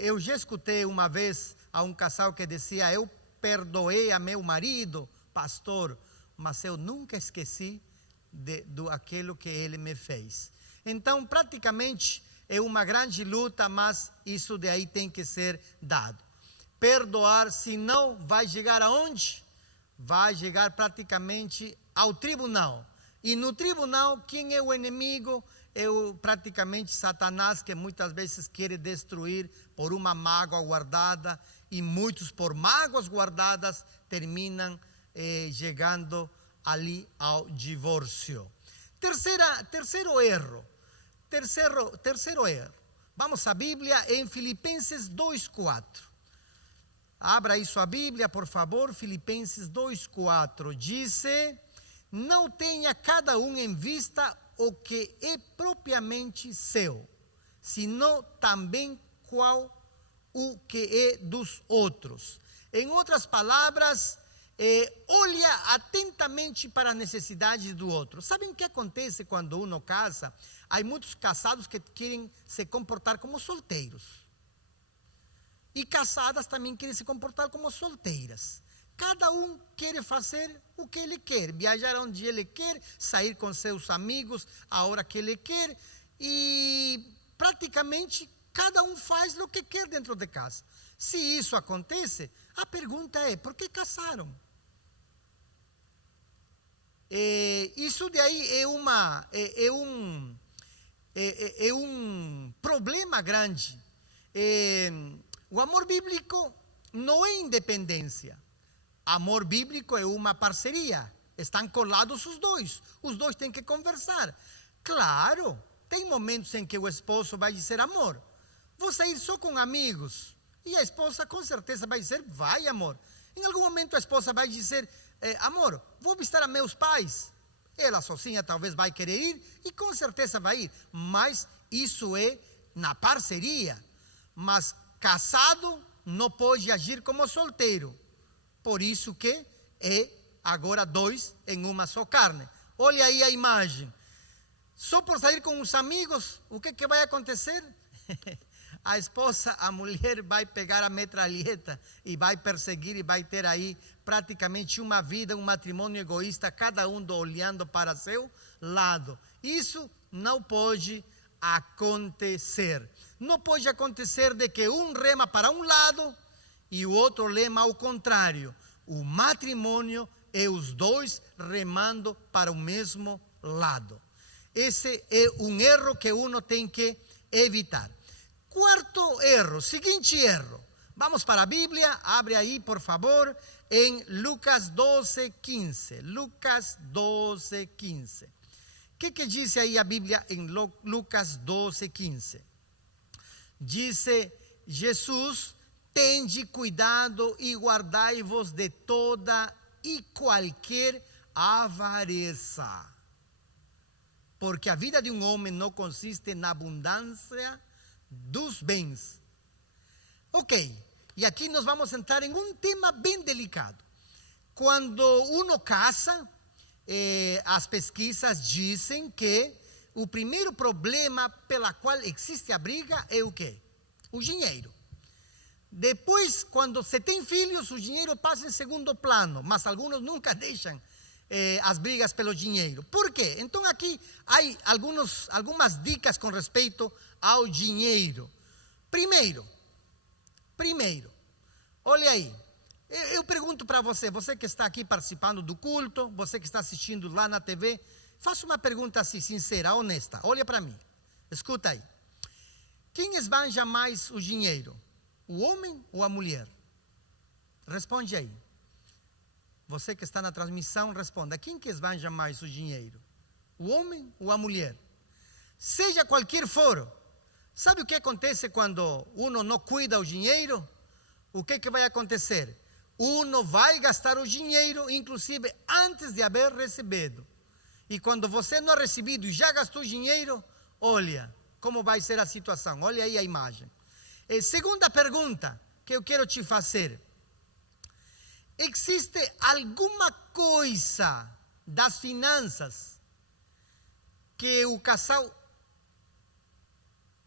Eu já escutei uma vez a um casal que dizia: eu perdoei a meu marido, pastor, mas eu nunca esqueci do aquilo que ele me fez. Então, praticamente é uma grande luta, mas isso de aí tem que ser dado. Perdoar, senão vai chegar aonde? Vai chegar praticamente ao tribunal. E no tribunal, quem é o inimigo? É praticamente Satanás, que muitas vezes quer destruir por uma mágoa guardada, e muitos por mágoas guardadas terminam chegando ali ao divórcio. Terceiro erro. Vamos à Bíblia em Filipenses 2:4. Abra aí sua Bíblia, por favor. Filipenses 2:4 diz: não tenha cada um em vista o que é propriamente seu, senão também o que é dos outros. Em outras palavras, olha atentamente para as necessidades do outro. Sabem o que acontece quando uno casa? Há muitos casados que querem se comportar como solteiros. E casadas também querem se comportar como solteiras. Cada um quer fazer o que ele quer, viajar onde ele quer, sair com seus amigos a hora que ele quer, e praticamente cada um faz o que quer dentro de casa. Se isso acontece, a pergunta é: por que casaram? Isso de aí é um problema grande. O amor bíblico não é independência. Amor bíblico é uma parceria. Estão colados os dois têm que conversar. Claro, tem momentos em que o esposo vai dizer: amor, vou sair só com amigos. E a esposa com certeza vai dizer: vai, amor. Em algum momento a esposa vai dizer: amor, vou visitar a meus pais. Ela sozinha talvez vai querer ir, e com certeza vai ir, mas isso é na parceria. Mas casado não pode agir como solteiro. Por isso que é agora 2 em uma só carne. Olha aí a imagem. Só por sair com os amigos, o que vai acontecer? A esposa, a mulher vai pegar a metralheta e vai perseguir e vai ter aí praticamente uma vida, um matrimônio egoísta, cada um olhando para seu lado. Isso não pode acontecer. Não pode acontecer de que um rema para um lado e o outro rema ao contrário. O matrimônio é os dois remando para o mesmo lado. Esse é um erro que uno tem que evitar. Quarto erro, seguinte erro. Vamos para a Bíblia, abre aí por favor, em Lucas 12:15. Lucas 12:15. O que diz aí a Bíblia em Lucas 12:15? Diz Jesus: tende cuidado e guardai-vos de toda e qualquer avareza. Porque a vida de um homem não consiste na abundância dos bens. Ok, e aqui nós vamos entrar em um tema bem delicado. Quando uno casa, as pesquisas dizem que o primeiro problema pela qual existe a briga é o quê? O dinheiro. Depois, quando se tem filhos, o dinheiro passa em segundo plano, mas alguns nunca deixam as brigas pelo dinheiro. Por quê? Então aqui há algumas dicas com respeito ao dinheiro. Primeiro, olha aí, eu pergunto para você que está aqui participando do culto, você que está assistindo lá na TV, faça uma pergunta assim, sincera, honesta, olha para mim, escuta aí. Quem esbanja mais o dinheiro? O homem ou a mulher? Responde aí. Você que está na transmissão, responda. Quem que esbanja mais o dinheiro? O homem ou a mulher? Seja qualquer for, sabe o que acontece quando uno não cuida o dinheiro? O que vai acontecer? Uno vai gastar o dinheiro, inclusive antes de haver recebido. E quando você não ha recebido e já gastou o dinheiro, olha como vai ser a situação. Olha aí a imagem. Segunda pergunta que eu quero te fazer. Existe alguma coisa das finanças que o casal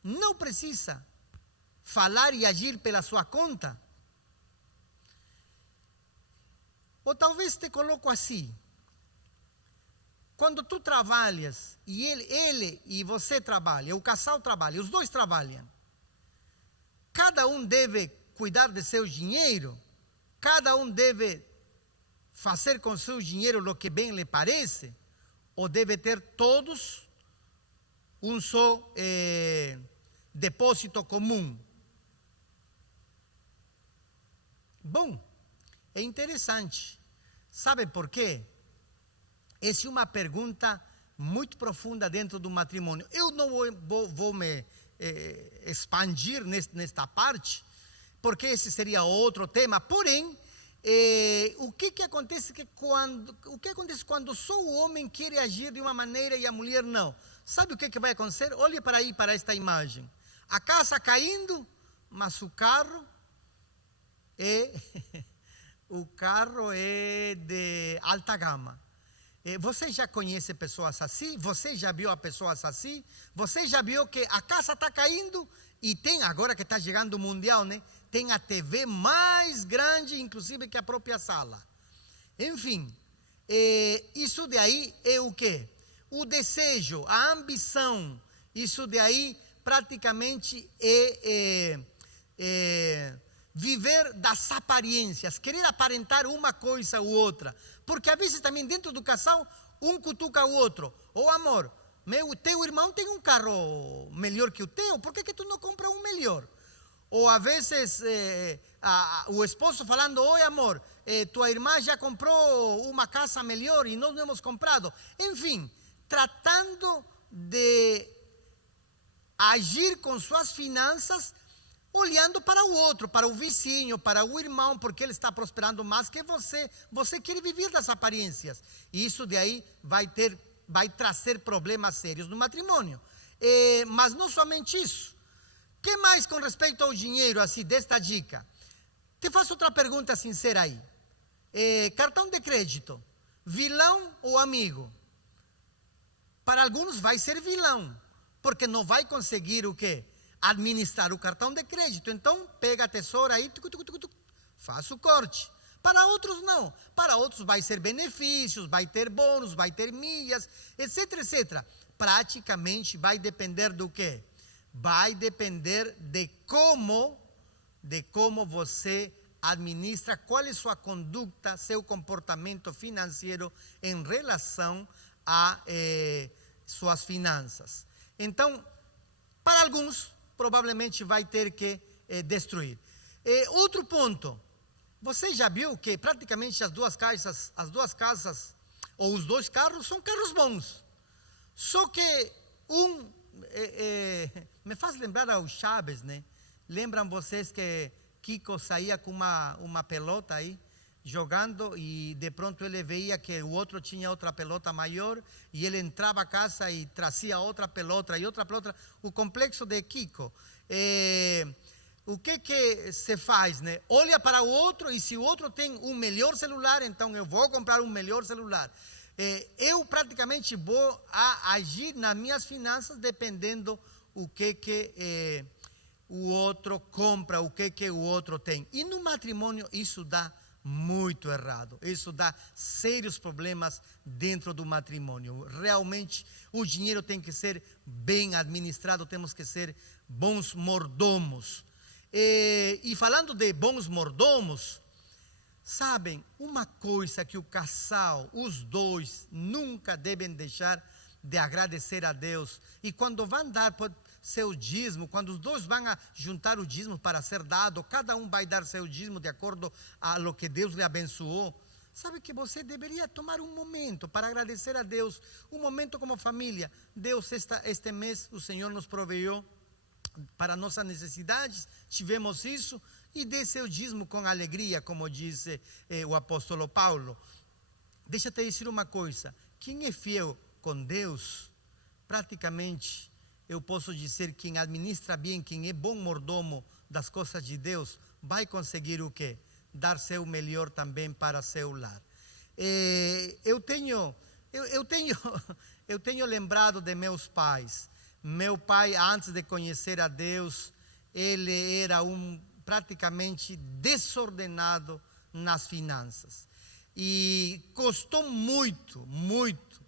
não precisa falar e agir pela sua conta? Ou talvez te coloco assim. Quando tu trabalhas e ele e você trabalham, o casal trabalha, os dois trabalham, cada um deve cuidar de seu dinheiro, cada um deve fazer com seu dinheiro o que bem lhe parece, ou deve ter todos um só depósito comum? Bom, é interessante. Sabe por quê? Essa é uma pergunta muito profunda dentro do matrimônio. Eu não vou me expandir nesta parte, porque esse seria outro tema. Porém, o que acontece quando só o homem quer agir de uma maneira e a mulher não? Sabe o que vai acontecer? Olhe para aí, para esta imagem. A casa caindo, mas o carro é de alta gama. Você já conhece pessoas assim? Você já viu pessoas assim? Você já viu que a casa está caindo e tem, agora que está chegando o Mundial, né? Tem a TV mais grande, inclusive, que a própria sala. Enfim, isso daí é o quê? O desejo, a ambição, isso daí praticamente viver das aparências, querer aparentar uma coisa ou outra. Porque às vezes também dentro do casal, um cutuca o outro. Ô amor, teu irmão tem um carro melhor que o teu, por que tu não compra um melhor? Ou às vezes o esposo falando, oi amor, tua irmã já comprou uma casa melhor e nós não hemos comprado. Enfim, tratando de agir com suas finanças olhando para o outro, para o vizinho, para o irmão, porque ele está prosperando mais que você. Você quer viver das aparências. E isso daí vai trazer problemas sérios no matrimônio. Mas não somente isso. O que mais com respeito ao dinheiro, assim, desta dica? Te faço outra pergunta sincera aí. Cartão de crédito, vilão ou amigo? Para alguns vai ser vilão, porque não vai conseguir o quê? Administrar o cartão de crédito. Então, pega a tesoura aí, faz o corte. Para outros não. Para outros vai ser benefícios, vai ter bônus, vai ter milhas, etc, etc. Praticamente vai depender do quê? Vai depender de como você administra, qual é sua conduta, seu comportamento financeiro em relação a suas finanças. Então, para alguns, provavelmente vai ter que destruir. Outro ponto, você já viu que praticamente as duas casas ou os dois carros são carros bons. Só que me faz lembrar ao Chaves, né? Lembram vocês que Kiko saía com uma pelota aí, jogando, e de pronto ele veia que o outro tinha outra pelota maior, e ele entrava a casa e trazia outra pelota e outra pelota. O complexo de Kiko. O que se faz, né? Olha para o outro, e se o outro tem um melhor celular, então eu vou comprar um melhor celular. Eu praticamente vou agir nas minhas finanças dependendo o que o outro compra, o que o outro tem. E no matrimônio isso dá muito errado. Isso dá sérios problemas dentro do matrimônio. Realmente o dinheiro tem que ser bem administrado, temos que ser bons mordomos. E falando de bons mordomos, sabem, uma coisa que o casal, os dois, nunca devem deixar de agradecer a Deus. E quando vão dar seu dízimo, quando os dois vão juntar o dízimo para ser dado, cada um vai dar seu dízimo de acordo a lo que Deus lhe abençoou. Sabe que você deveria tomar um momento para agradecer a Deus, um momento como família. Deus, este mês o Senhor nos proveu para nossas necessidades, tivemos isso, e dê seu dízimo com alegria, como diz o apóstolo Paulo. Deixa eu te dizer uma coisa, quem é fiel com Deus, praticamente, eu posso dizer, quem administra bem, quem é bom mordomo das coisas de Deus, vai conseguir o quê? Dar seu melhor também para seu lar. Eu tenho lembrado de meus pais. Meu pai, antes de conhecer a Deus, ele era praticamente desordenado nas finanças. E custou muito, muito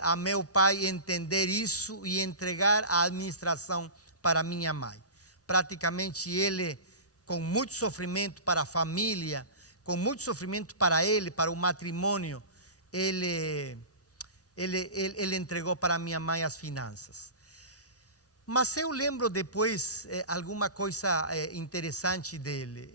a meu pai entender isso e entregar a administração para minha mãe. Praticamente ele, com muito sofrimento para a família, com muito sofrimento para ele, para o matrimônio, ele entregou para minha mãe as finanças. Mas eu lembro depois alguma coisa interessante dele.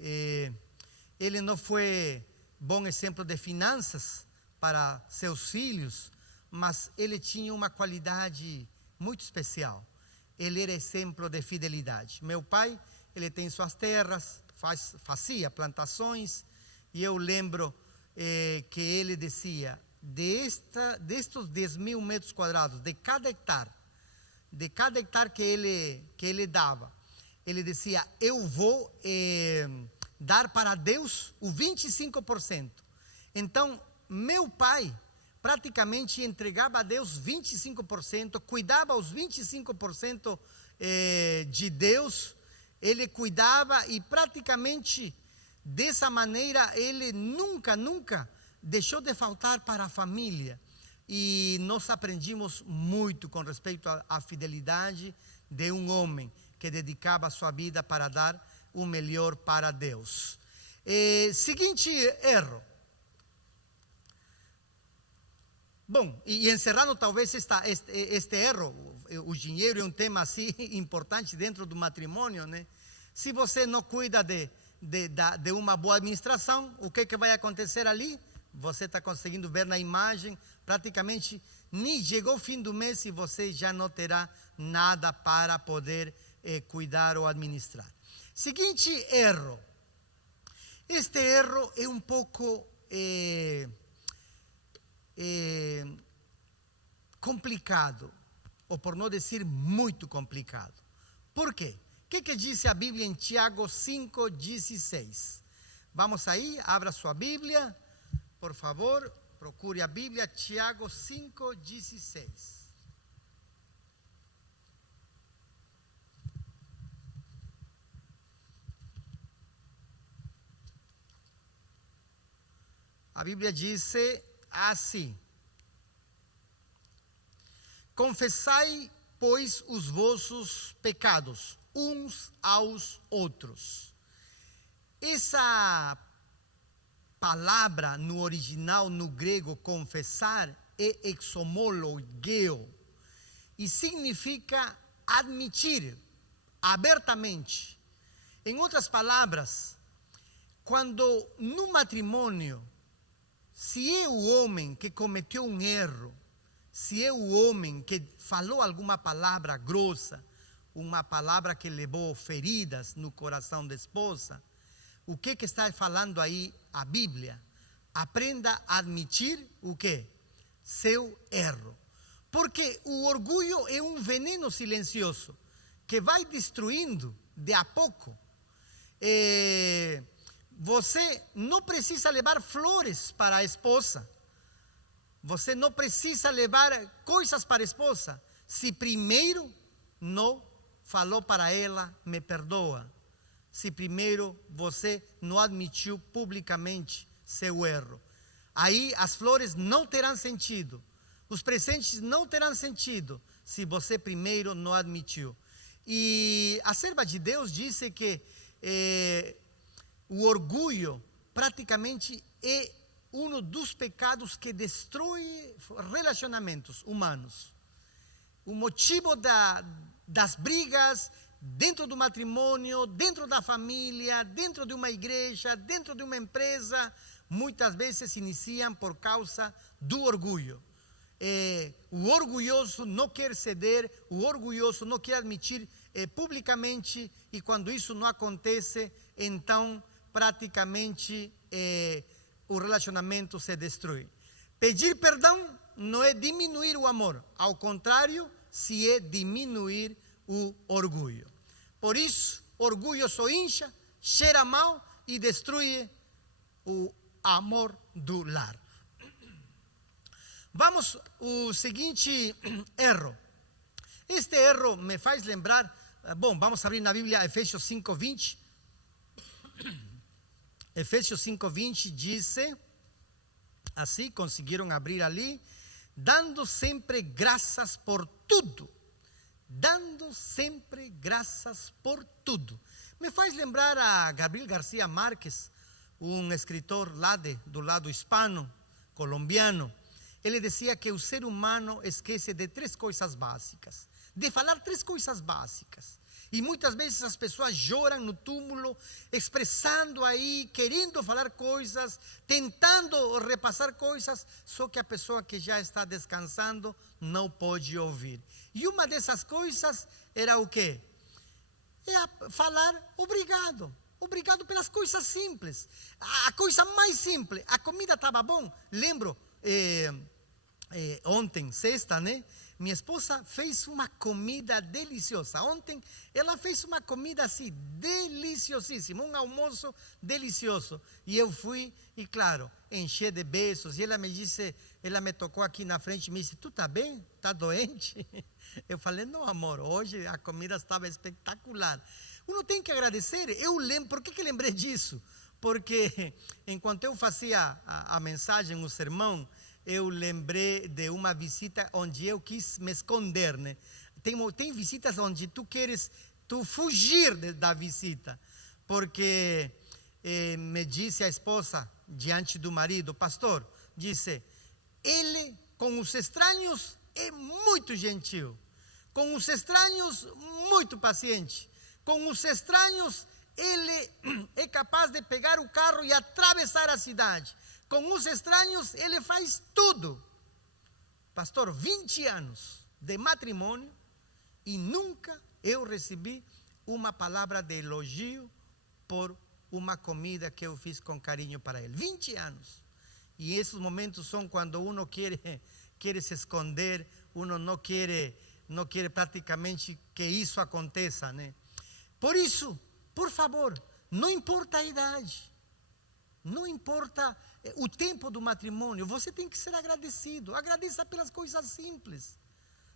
Ele não foi bom exemplo de finanças para seus filhos, mas ele tinha uma qualidade muito especial. Ele era exemplo de fidelidade. Meu pai, ele tem suas terras, fazia plantações, e eu lembro que ele dizia, destes 10.000 metros quadrados, de cada hectare que ele dava, ele dizia, eu vou dar para Deus o 25%. Então, meu pai praticamente entregava a Deus 25%, cuidava os 25% de Deus, ele cuidava, e praticamente dessa maneira ele nunca deixou de faltar para a família. E nós aprendimos muito com respeito à fidelidade de um homem que dedicava a sua vida para dar o melhor para Deus. Seguinte erro. Bom, e encerrando talvez este erro, o dinheiro é um tema assim importante dentro do matrimônio, né? Se você não cuida de uma boa administração, o que vai acontecer ali? Você está conseguindo ver na imagem, praticamente nem chegou o fim do mês e você já não terá nada para poder cuidar ou administrar. Seguinte erro. Este erro é um pouco complicado, ou por não dizer muito complicado. Por quê? O que diz a Bíblia em Tiago 5,16? Vamos aí, abra sua Bíblia, por favor, procure a Bíblia, Tiago 5,16. A Bíblia diz assim: confessai, pois, os vossos pecados uns aos outros. Essa palavra no original, no grego, confessar, é exomologeo, e significa admitir abertamente. Em outras palavras, quando no matrimônio, se é o homem que cometeu um erro, se é o homem que falou alguma palavra grossa, uma palavra que levou feridas no coração da esposa, o que está falando aí a Bíblia? Aprenda a admitir o quê? Seu erro. Porque o orgulho é um veneno silencioso que vai destruindo de a pouco. Você não precisa levar flores para a esposa. Você não precisa levar coisas para a esposa, se primeiro não falou para ela, me perdoa. Se primeiro você não admitiu publicamente seu erro. Aí as flores não terão sentido. Os presentes não terão sentido se você primeiro não admitiu. E a serva de Deus disse que o orgulho praticamente é um dos pecados que destrói relacionamentos humanos. O motivo das brigas dentro do matrimônio, dentro da família, dentro de uma igreja, dentro de uma empresa, muitas vezes se iniciam por causa do orgulho. O orgulhoso não quer ceder, o orgulhoso não quer admitir publicamente, e quando isso não acontece, então praticamente o relacionamento se destrói. Pedir perdão não é diminuir o amor, ao contrário, se é diminuir o orgulho. Por isso, orgulho só incha, cheira mal e destrói o amor do lar. Vamos ao seguinte erro. Este erro me faz lembrar, vamos abrir na Bíblia Efésios 5:20. Efésios 5:20 diz assim, conseguiram abrir ali: dando sempre graças por tudo. Dando sempre graças por tudo. Me faz lembrar a Gabriel García Márquez, um escritor lá do lado hispano, colombiano. Ele dizia que o ser humano esquece de 3 coisas básicas, de falar 3 coisas básicas. E muitas vezes as pessoas choram no túmulo, expressando aí, querendo falar coisas, tentando repassar coisas, só que a pessoa que já está descansando não pode ouvir. E uma dessas coisas era o quê? É falar obrigado. Obrigado pelas coisas simples. A coisa mais simples, a comida estava bom. Lembro, ontem, sexta, né? Minha esposa fez uma comida deliciosa. Ontem ela fez uma comida assim, deliciosíssima, um almoço delicioso. E eu fui, e claro, enchi de beijos. E ela me disse, ela me tocou aqui na frente e me disse: tu tá bem? Tá doente? Eu falei: não, amor, hoje a comida estava espetacular. Uno tem que agradecer. Eu lembro, por que lembrei disso? Porque enquanto eu fazia a mensagem, o sermão, eu lembrei de uma visita onde eu quis me esconder, né? Tem visitas onde tu fugir da visita, porque me disse a esposa diante do marido: pastor, disse, ele com os estranhos é muito gentil, com os estranhos muito paciente, com os estranhos ele é capaz de pegar o carro e atravessar a cidade. Com os estranhos, ele faz tudo. Pastor, 20 anos de matrimônio e nunca eu recebi uma palavra de elogio por uma comida que eu fiz com carinho para ele. 20 anos. E esses momentos são quando uno quer se esconder, uno não quer praticamente que isso aconteça, né? Por isso, por favor, não importa a idade, não importa o tempo do matrimônio, você tem que ser agradecido. Agradeça pelas coisas simples.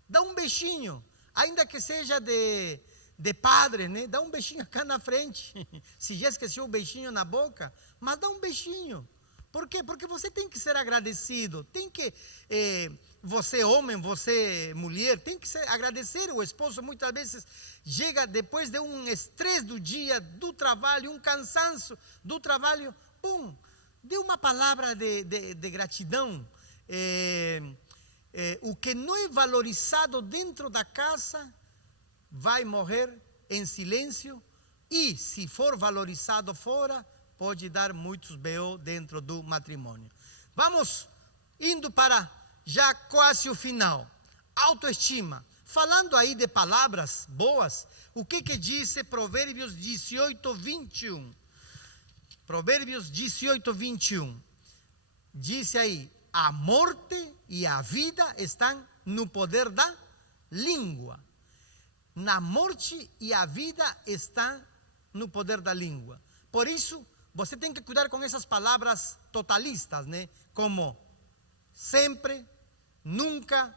Dá um beijinho, ainda que seja de padre, né? Dá um beijinho cá na frente. Se já esqueceu o beijinho na boca, mas dá um beijinho. Por quê? Porque você tem que ser agradecido. Tem que, você homem, você mulher, tem que agradecer. O esposo muitas vezes chega depois de um estresse do dia, do trabalho, um cansaço do trabalho, pum, dê uma palavra de gratidão. O que não é valorizado dentro da casa vai morrer em silêncio, e se for valorizado fora, pode dar muitos B.O. dentro do matrimônio. Vamos indo para já quase o final. Autoestima. Falando aí de palavras boas, o que diz Provérbios 18, 21? Provérbios 18, 21. Diz aí, a morte e a vida estão no poder da língua. Na morte e a vida estão no poder da língua. Por isso, você tem que cuidar com essas palavras totalistas, né? Como sempre, nunca,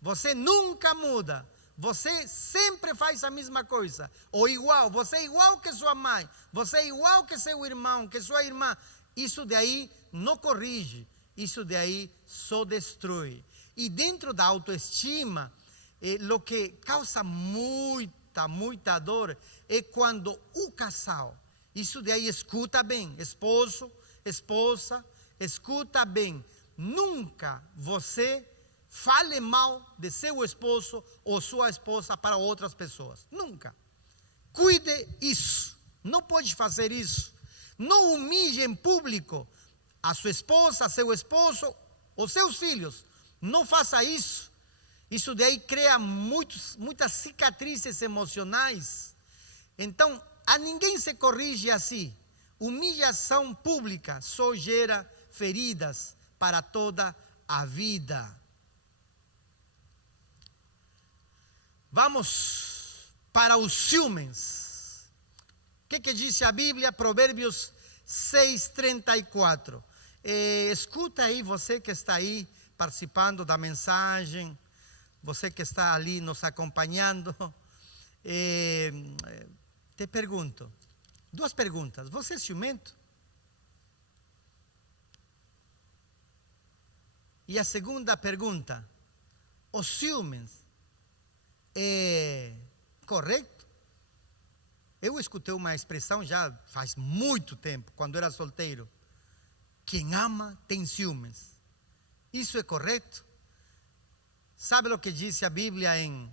você nunca muda, você sempre faz a mesma coisa, ou igual, você é igual que sua mãe, você é igual que seu irmão, que sua irmã. Isso daí não corrige, isso daí só destrói. E dentro da autoestima, o que causa muita dor é quando o casal, isso daí escuta bem, esposo, esposa, escuta bem, nunca você fale mal de seu esposo ou sua esposa para outras pessoas, nunca. Cuide isso, não pode fazer isso. Não humilhe em público a sua esposa, seu esposo ou seus filhos, não faça isso. Isso daí cria muitas cicatrizes emocionais. Então, a ninguém se corrige assim. Humilhação pública só gera feridas para toda a vida. Vamos para os ciúmes. O que diz a Bíblia? Provérbios 6:34. Escuta aí, você que está aí participando da mensagem, você que está ali nos acompanhando. Te pergunto, 2 perguntas. Você é ciumento? E a segunda pergunta, os ciúmes é correto? Eu escutei uma expressão já faz muito tempo, quando era solteiro. Quem ama tem ciúmes. Isso é correto? Sabe o que diz a Bíblia em...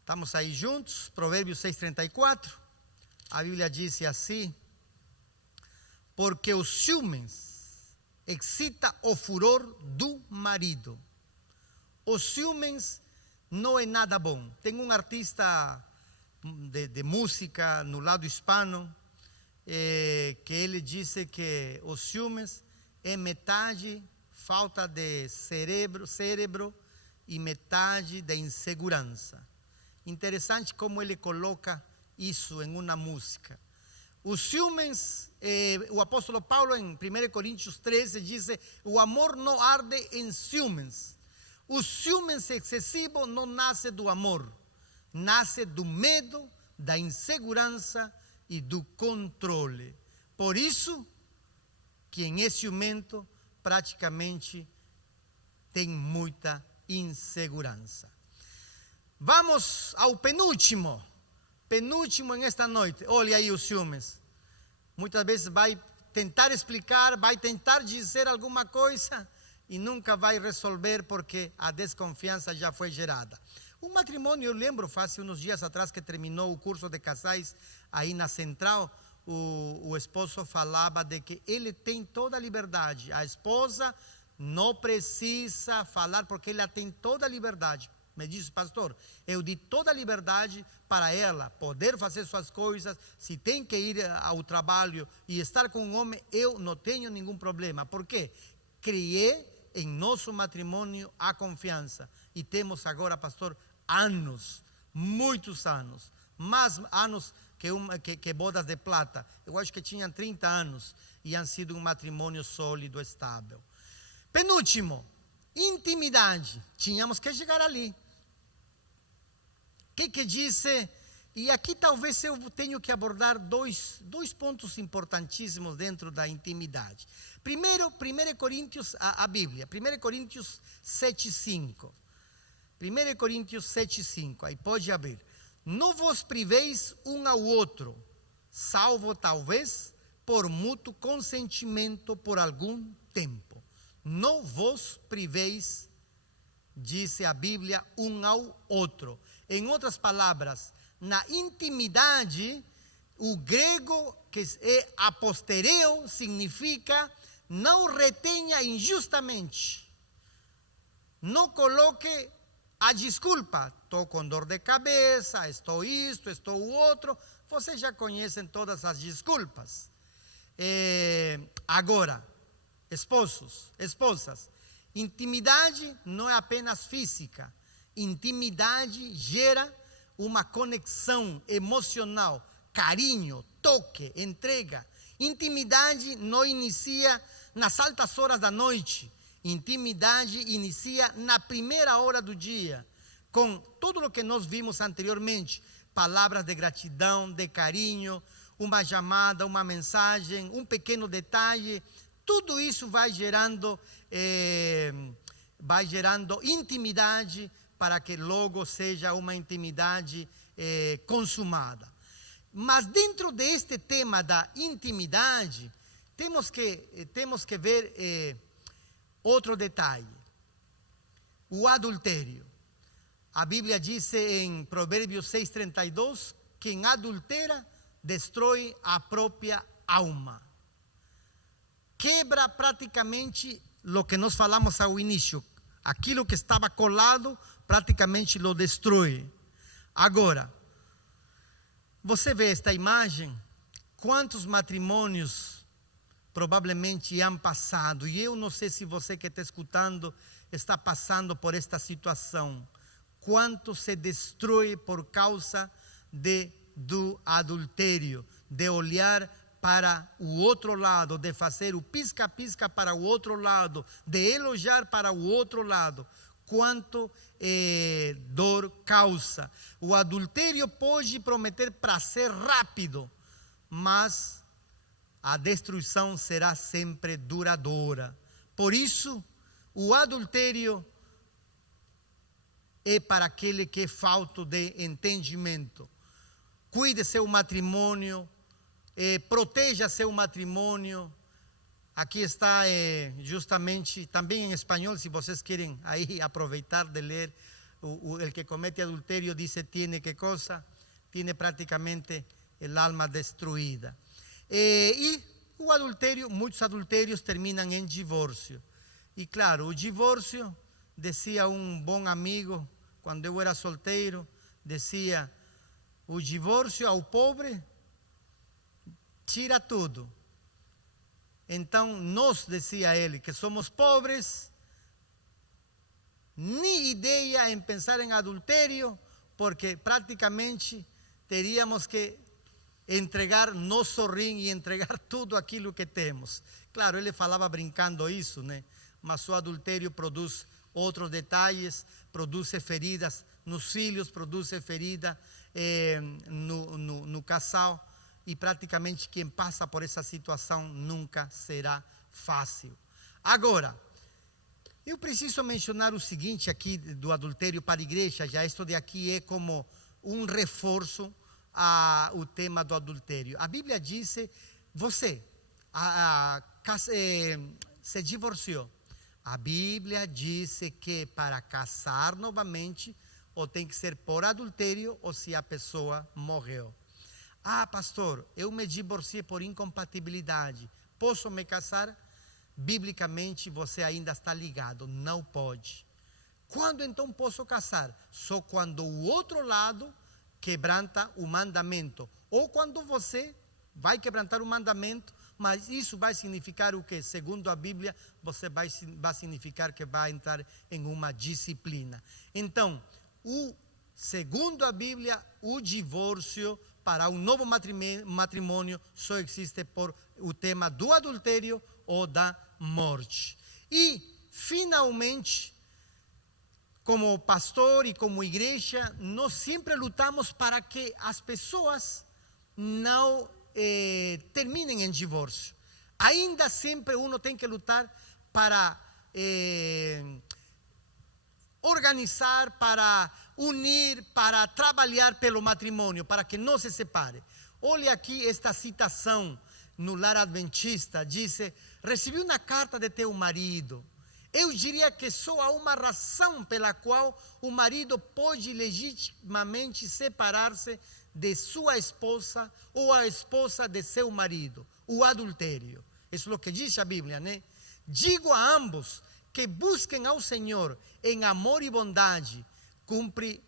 Estamos aí juntos, Provérbios 6:34. A Bíblia diz assim: porque os ciúmes excita o furor do marido. Os ciúmes não é nada bom. Tem um artista de música no lado hispano que ele disse que os ciúmes é metade falta de cérebro e metade de insegurança. Interessante como ele coloca isso em uma música. Os ciúmes, o apóstolo Paulo em 1 Coríntios 13 diz: o amor não arde em ciúmes. O ciúmes excessivo não nasce do amor, nasce do medo, da insegurança e do controle. Por isso, quem é ciumento praticamente tem muita insegurança. Vamos ao penúltimo em esta noite. Olha aí os ciúmes. Muitas vezes vai tentar explicar, vai tentar dizer alguma coisa e nunca vai resolver porque a desconfiança já foi gerada. Um matrimônio, eu lembro, faz uns dias atrás que terminou o curso de casais aí na Central, o esposo falava de que ele tem toda a liberdade. A esposa não precisa falar porque ela tem toda a liberdade. Me disse, pastor, eu dei toda a liberdade para ela poder fazer suas coisas. Se tem que ir ao trabalho e estar com um homem, eu não tenho nenhum problema. Por quê? Criei em nosso matrimônio a confiança. E temos agora, pastor, anos, muitos anos, mais anos que bodas de plata. Eu acho que tinham 30 anos e han sido um matrimônio sólido, estável. Penúltimo, intimidade. Tínhamos que chegar ali. O que disse? E aqui talvez eu tenha que abordar dois pontos importantíssimos dentro da intimidade. Primeiro, 1 Coríntios, a Bíblia, 1 Coríntios 7,5. 1 Coríntios 7,5, aí pode abrir. Não vos priveis um ao outro, salvo talvez por mútuo consentimento por algum tempo. Não vos priveis, disse a Bíblia, um ao outro. Em outras palavras, na intimidade, o grego que é apostereo significa não retenha injustamente. Não coloque a desculpa. Estou com dor de cabeça, estou isto, estou o outro. Vocês já conhecem todas as desculpas. Agora, esposos, esposas, intimidade não é apenas física. Intimidade gera uma conexão emocional, carinho, toque, entrega. Intimidade não inicia nas altas horas da noite. Intimidade inicia na primeira hora do dia, com tudo o que nós vimos anteriormente, palavras de gratidão, de carinho, uma chamada, uma mensagem, um pequeno detalhe. Tudo isso vai gerando intimidade, para que logo seja uma intimidade consumada. Mas dentro deste tema da intimidade, temos que ver outro detalhe: o adultério. A Bíblia diz em Provérbios 6,32, quem adultera destrói a própria alma. Quebra praticamente o que nós falamos ao início. Aquilo que estava colado, praticamente lo destrói. Agora, você vê esta imagem? Quantos matrimônios provavelmente han passado, e eu não sei se você que está escutando está passando por esta situação. Quanto se destrói por causa do adultério, de olhar para o outro lado, de fazer o pisca-pisca para o outro lado, de elogiar para o outro lado. Quanto dor causa. O adultério pode prometer prazer rápido, mas a destruição será sempre duradoura. Por isso, o adultério é para aquele que é falto de entendimento. Cuide seu matrimônio, proteja seu matrimônio. Aqui está justamente, também em espanhol, se vocês querem aí aproveitar de ler, el que comete adultério diz, tiene que cosa? Tiene praticamente el alma destruída. E o adultério, muitos adultérios terminam em divórcio. E claro, o divórcio, dizia um bom amigo, quando eu era solteiro, dizia, o divórcio ao pobre tira tudo. Então, nós, dizia ele, que somos pobres, nem ideia em pensar em adultério, porque praticamente teríamos que entregar nosso rim e entregar tudo aquilo que temos. Claro, ele falava brincando isso, né? Mas o adultério produz outros detalhes, produz feridas nos filhos, produz ferida no casal. E praticamente quem passa por essa situação nunca será fácil. Agora, eu preciso mencionar o seguinte aqui do adultério para a igreja, já isto de aqui é como um reforço ao tema do adultério. A Bíblia diz, você se divorciou. A Bíblia diz que para casar novamente, ou tem que ser por adultério, ou se a pessoa morreu. Ah, pastor, eu me divorciei por incompatibilidade. Posso me casar? Biblicamente, você ainda está ligado. Não pode. Quando então posso casar? Só quando o outro lado quebranta o mandamento. Ou quando você vai quebrantar o mandamento, mas isso vai significar o quê? Segundo a Bíblia, você vai significar que vai entrar em uma disciplina. Então, segundo a Bíblia, o divórcio para um novo matrimônio só existe por o tema do adultério ou da morte. E, finalmente, como pastor e como igreja, nós sempre lutamos para que as pessoas não terminem em divórcio. Ainda sempre uno tem que lutar para organizar, para unir, para trabalhar pelo matrimônio, para que não se separe. Olha aqui esta citação no Lar Adventista, diz: recebi uma carta de teu marido. Eu diria que só há uma razão pela qual o marido pode legitimamente separar-se de sua esposa ou a esposa de seu marido: o adultério. Isso é o que diz a Bíblia, né? Digo a ambos que busquem ao Senhor em amor e bondade, cumpre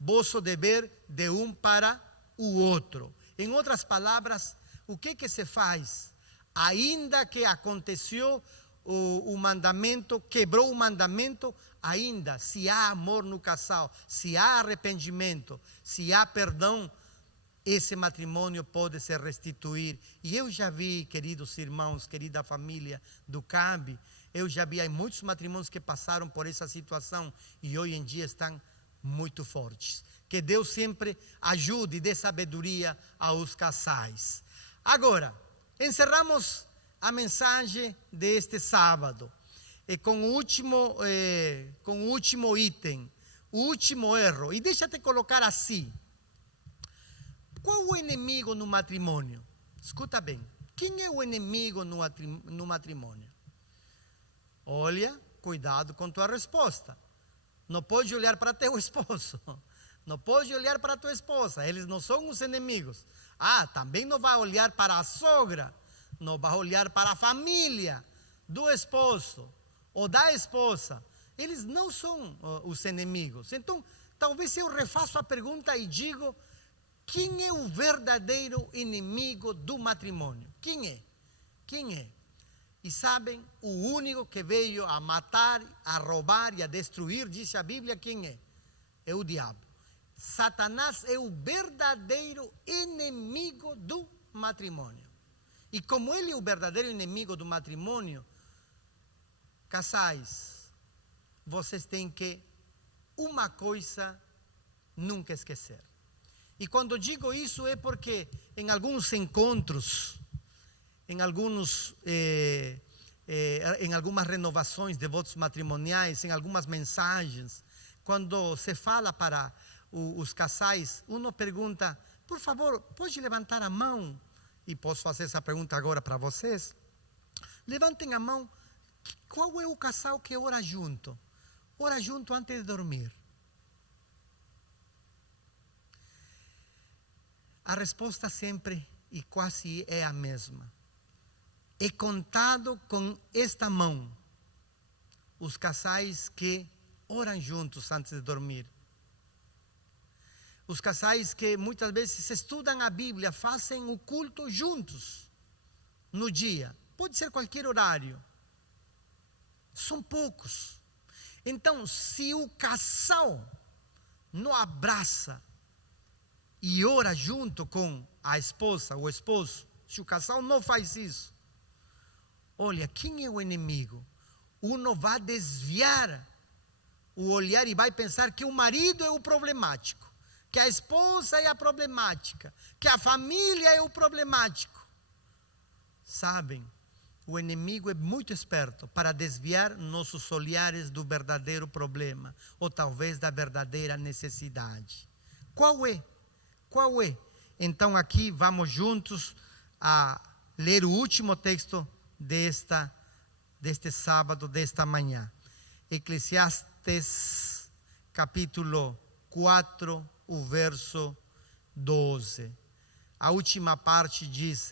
vosso dever de um para o outro. Em outras palavras, o que se faz? Ainda que aconteceu o mandamento, quebrou o mandamento, ainda, se há amor no casal, se há arrependimento, se há perdão, esse matrimônio pode se restituir. E eu já vi, queridos irmãos, querida família do CAB, eu já vi muitos matrimônios que passaram por essa situação e hoje em dia estão muito fortes. Que Deus sempre ajude e dê sabedoria aos casais. Agora, encerramos a mensagem deste sábado com o último item, o último erro. E deixa-te colocar assim: qual o inimigo no matrimônio? Escuta bem, quem é o inimigo no matrimônio? Olha, cuidado com tua resposta. Não pode olhar para teu esposo, não pode olhar para tua esposa, eles não são os inimigos. Também não vai olhar para a sogra, não vai olhar para a família do esposo ou da esposa. Eles não são os inimigos. Então, talvez eu refaço a pergunta e digo: quem é o verdadeiro inimigo do matrimônio? Quem é? Quem é? E sabem, o único que veio a matar, a roubar e a destruir, diz a Bíblia, quem é? É o diabo. Satanás é o verdadeiro inimigo do matrimônio. E como ele é o verdadeiro inimigo do matrimônio, casais, vocês têm que uma coisa nunca esquecer. E quando digo isso é porque em alguns encontros, em algumas renovações de votos matrimoniais, em algumas mensagens, quando se fala para os casais, uno pergunta: por favor, pode levantar a mão? E posso fazer essa pergunta agora para vocês. Levantem a mão. Qual é o casal que ora junto? Ora junto antes de dormir. A resposta sempre e quase é a mesma. É contado com esta mão os casais que oram juntos antes de dormir. Os casais que muitas vezes estudam a Bíblia, fazem o culto juntos no dia. Pode ser qualquer horário. São poucos. Então, se o casal não abraça e ora junto com a esposa, o esposo, se o casal não faz isso, olha, quem é o inimigo? Uno vai desviar o olhar e vai pensar que o marido é o problemático, que a esposa é a problemática, que a família é o problemático. Sabem, o inimigo é muito esperto para desviar nossos olhares do verdadeiro problema, ou talvez da verdadeira necessidade. Qual é? Qual é? Então aqui vamos juntos a ler o último texto deste sábado, desta manhã. Eclesiastes capítulo 4, o verso 12. A última parte diz: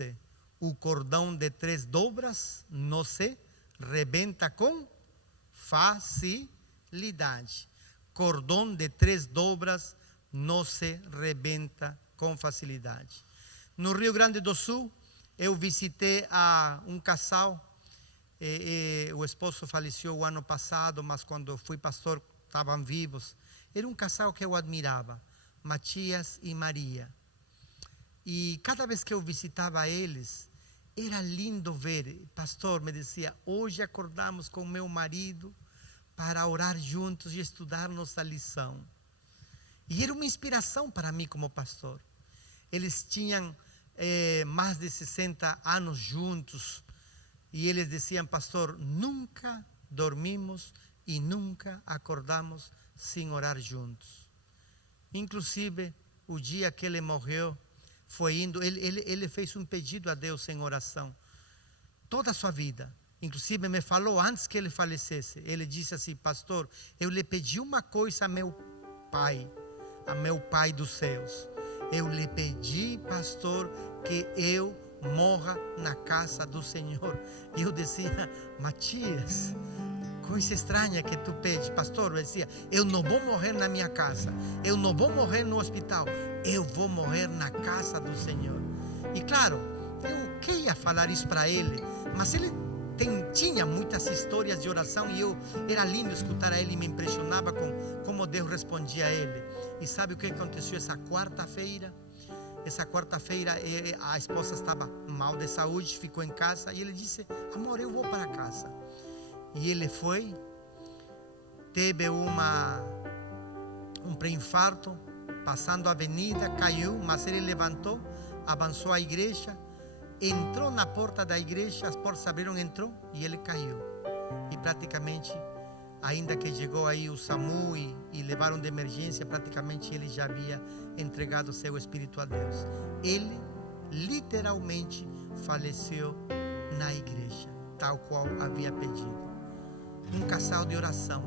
o cordão de 3 dobras não se rebenta com facilidade. facilidade. Cordão de 3 dobras não se rebenta com facilidade. No Rio Grande do Sul, eu visitei um casal. O esposo faleceu o ano passado, mas quando fui pastor estavam vivos. Era um casal que eu admirava, Matias e Maria. E cada vez que eu visitava eles, era lindo ver. Pastor me dizia, hoje acordamos com meu marido para orar juntos e estudar nossa lição. E era uma inspiração para mim como pastor. Eles tinham mais de 60 anos juntos. E eles diziam, pastor, nunca dormimos e nunca acordamos sem orar juntos. Inclusive, o dia que ele morreu, ele fez um pedido a Deus em oração. Toda a sua vida. Inclusive, me falou antes que ele falecesse. Ele disse assim, pastor, eu lhe pedi uma coisa a meu pai dos céus. Eu lhe pedi, pastor, que eu morra na casa do Senhor. E eu dizia, Matias, coisa estranha que tu pede, pastor. Eu dizia, eu não vou morrer na minha casa, eu não vou morrer no hospital, eu vou morrer na casa do Senhor. E claro, eu queria falar isso para ele, mas ele tinha muitas histórias de oração e era lindo escutar a ele, me impressionava com como Deus respondia a ele. E sabe o que aconteceu essa quarta-feira? Essa quarta-feira a esposa estava mal de saúde, ficou em casa e ele disse, amor, eu vou para casa. E ele foi, teve um pré-infarto, passando a avenida, caiu, mas ele levantou, avançou à igreja, entrou na porta da igreja, as portas abriram, entrou e ele caiu. E praticamente, ainda que chegou aí o SAMU e levaram de emergência, praticamente ele já havia entregado seu espírito a Deus. Ele literalmente faleceu na igreja, tal qual havia pedido. Um casal de oração,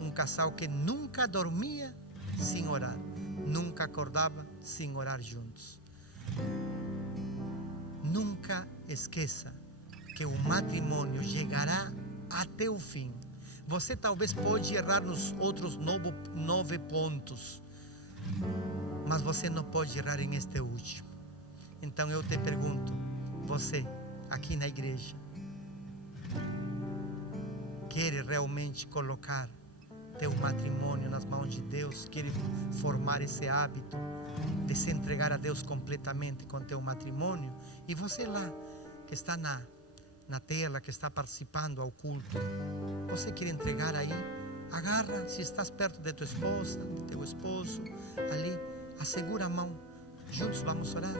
um casal que nunca dormia sem orar, nunca acordava sem orar juntos. Nunca esqueça que o matrimônio chegará até o fim. Você talvez pode errar nos outros 9 pontos, mas você não pode errar em este último. Então eu te pergunto, você aqui na igreja, quer realmente colocar teu matrimônio nas mãos de Deus? Quer formar esse hábito de se entregar a Deus completamente com teu matrimônio? E você lá, que está na tela, que está participando ao culto, você quer entregar aí? Agarra, se estás perto de tua esposa, de teu esposo, ali, assegura a mão, juntos vamos orar.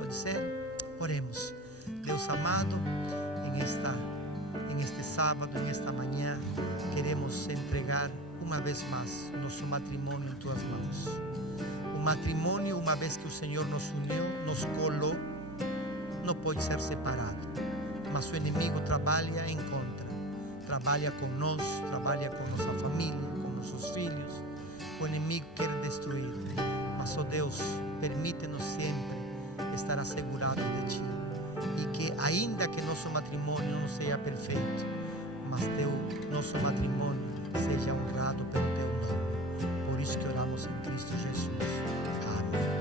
Pode ser? Oremos. Deus amado, em este sábado, em esta manhã, queremos entregar uma vez mais nosso matrimônio em tuas mãos. O matrimônio, uma vez que o Senhor nos uniu, nos colou, não pode ser separado. Mas o inimigo trabalha em contra. Trabalha com nós, trabalha com nossa família, com nossos filhos. O inimigo quer destruir. Mas, ó Deus, permite-nos sempre estar assegurados de Ti. E que, ainda que nosso matrimônio não seja perfeito, mas nosso matrimônio seja honrado pelo Teu nome. Por isso que oramos em Cristo Jesus. Amém.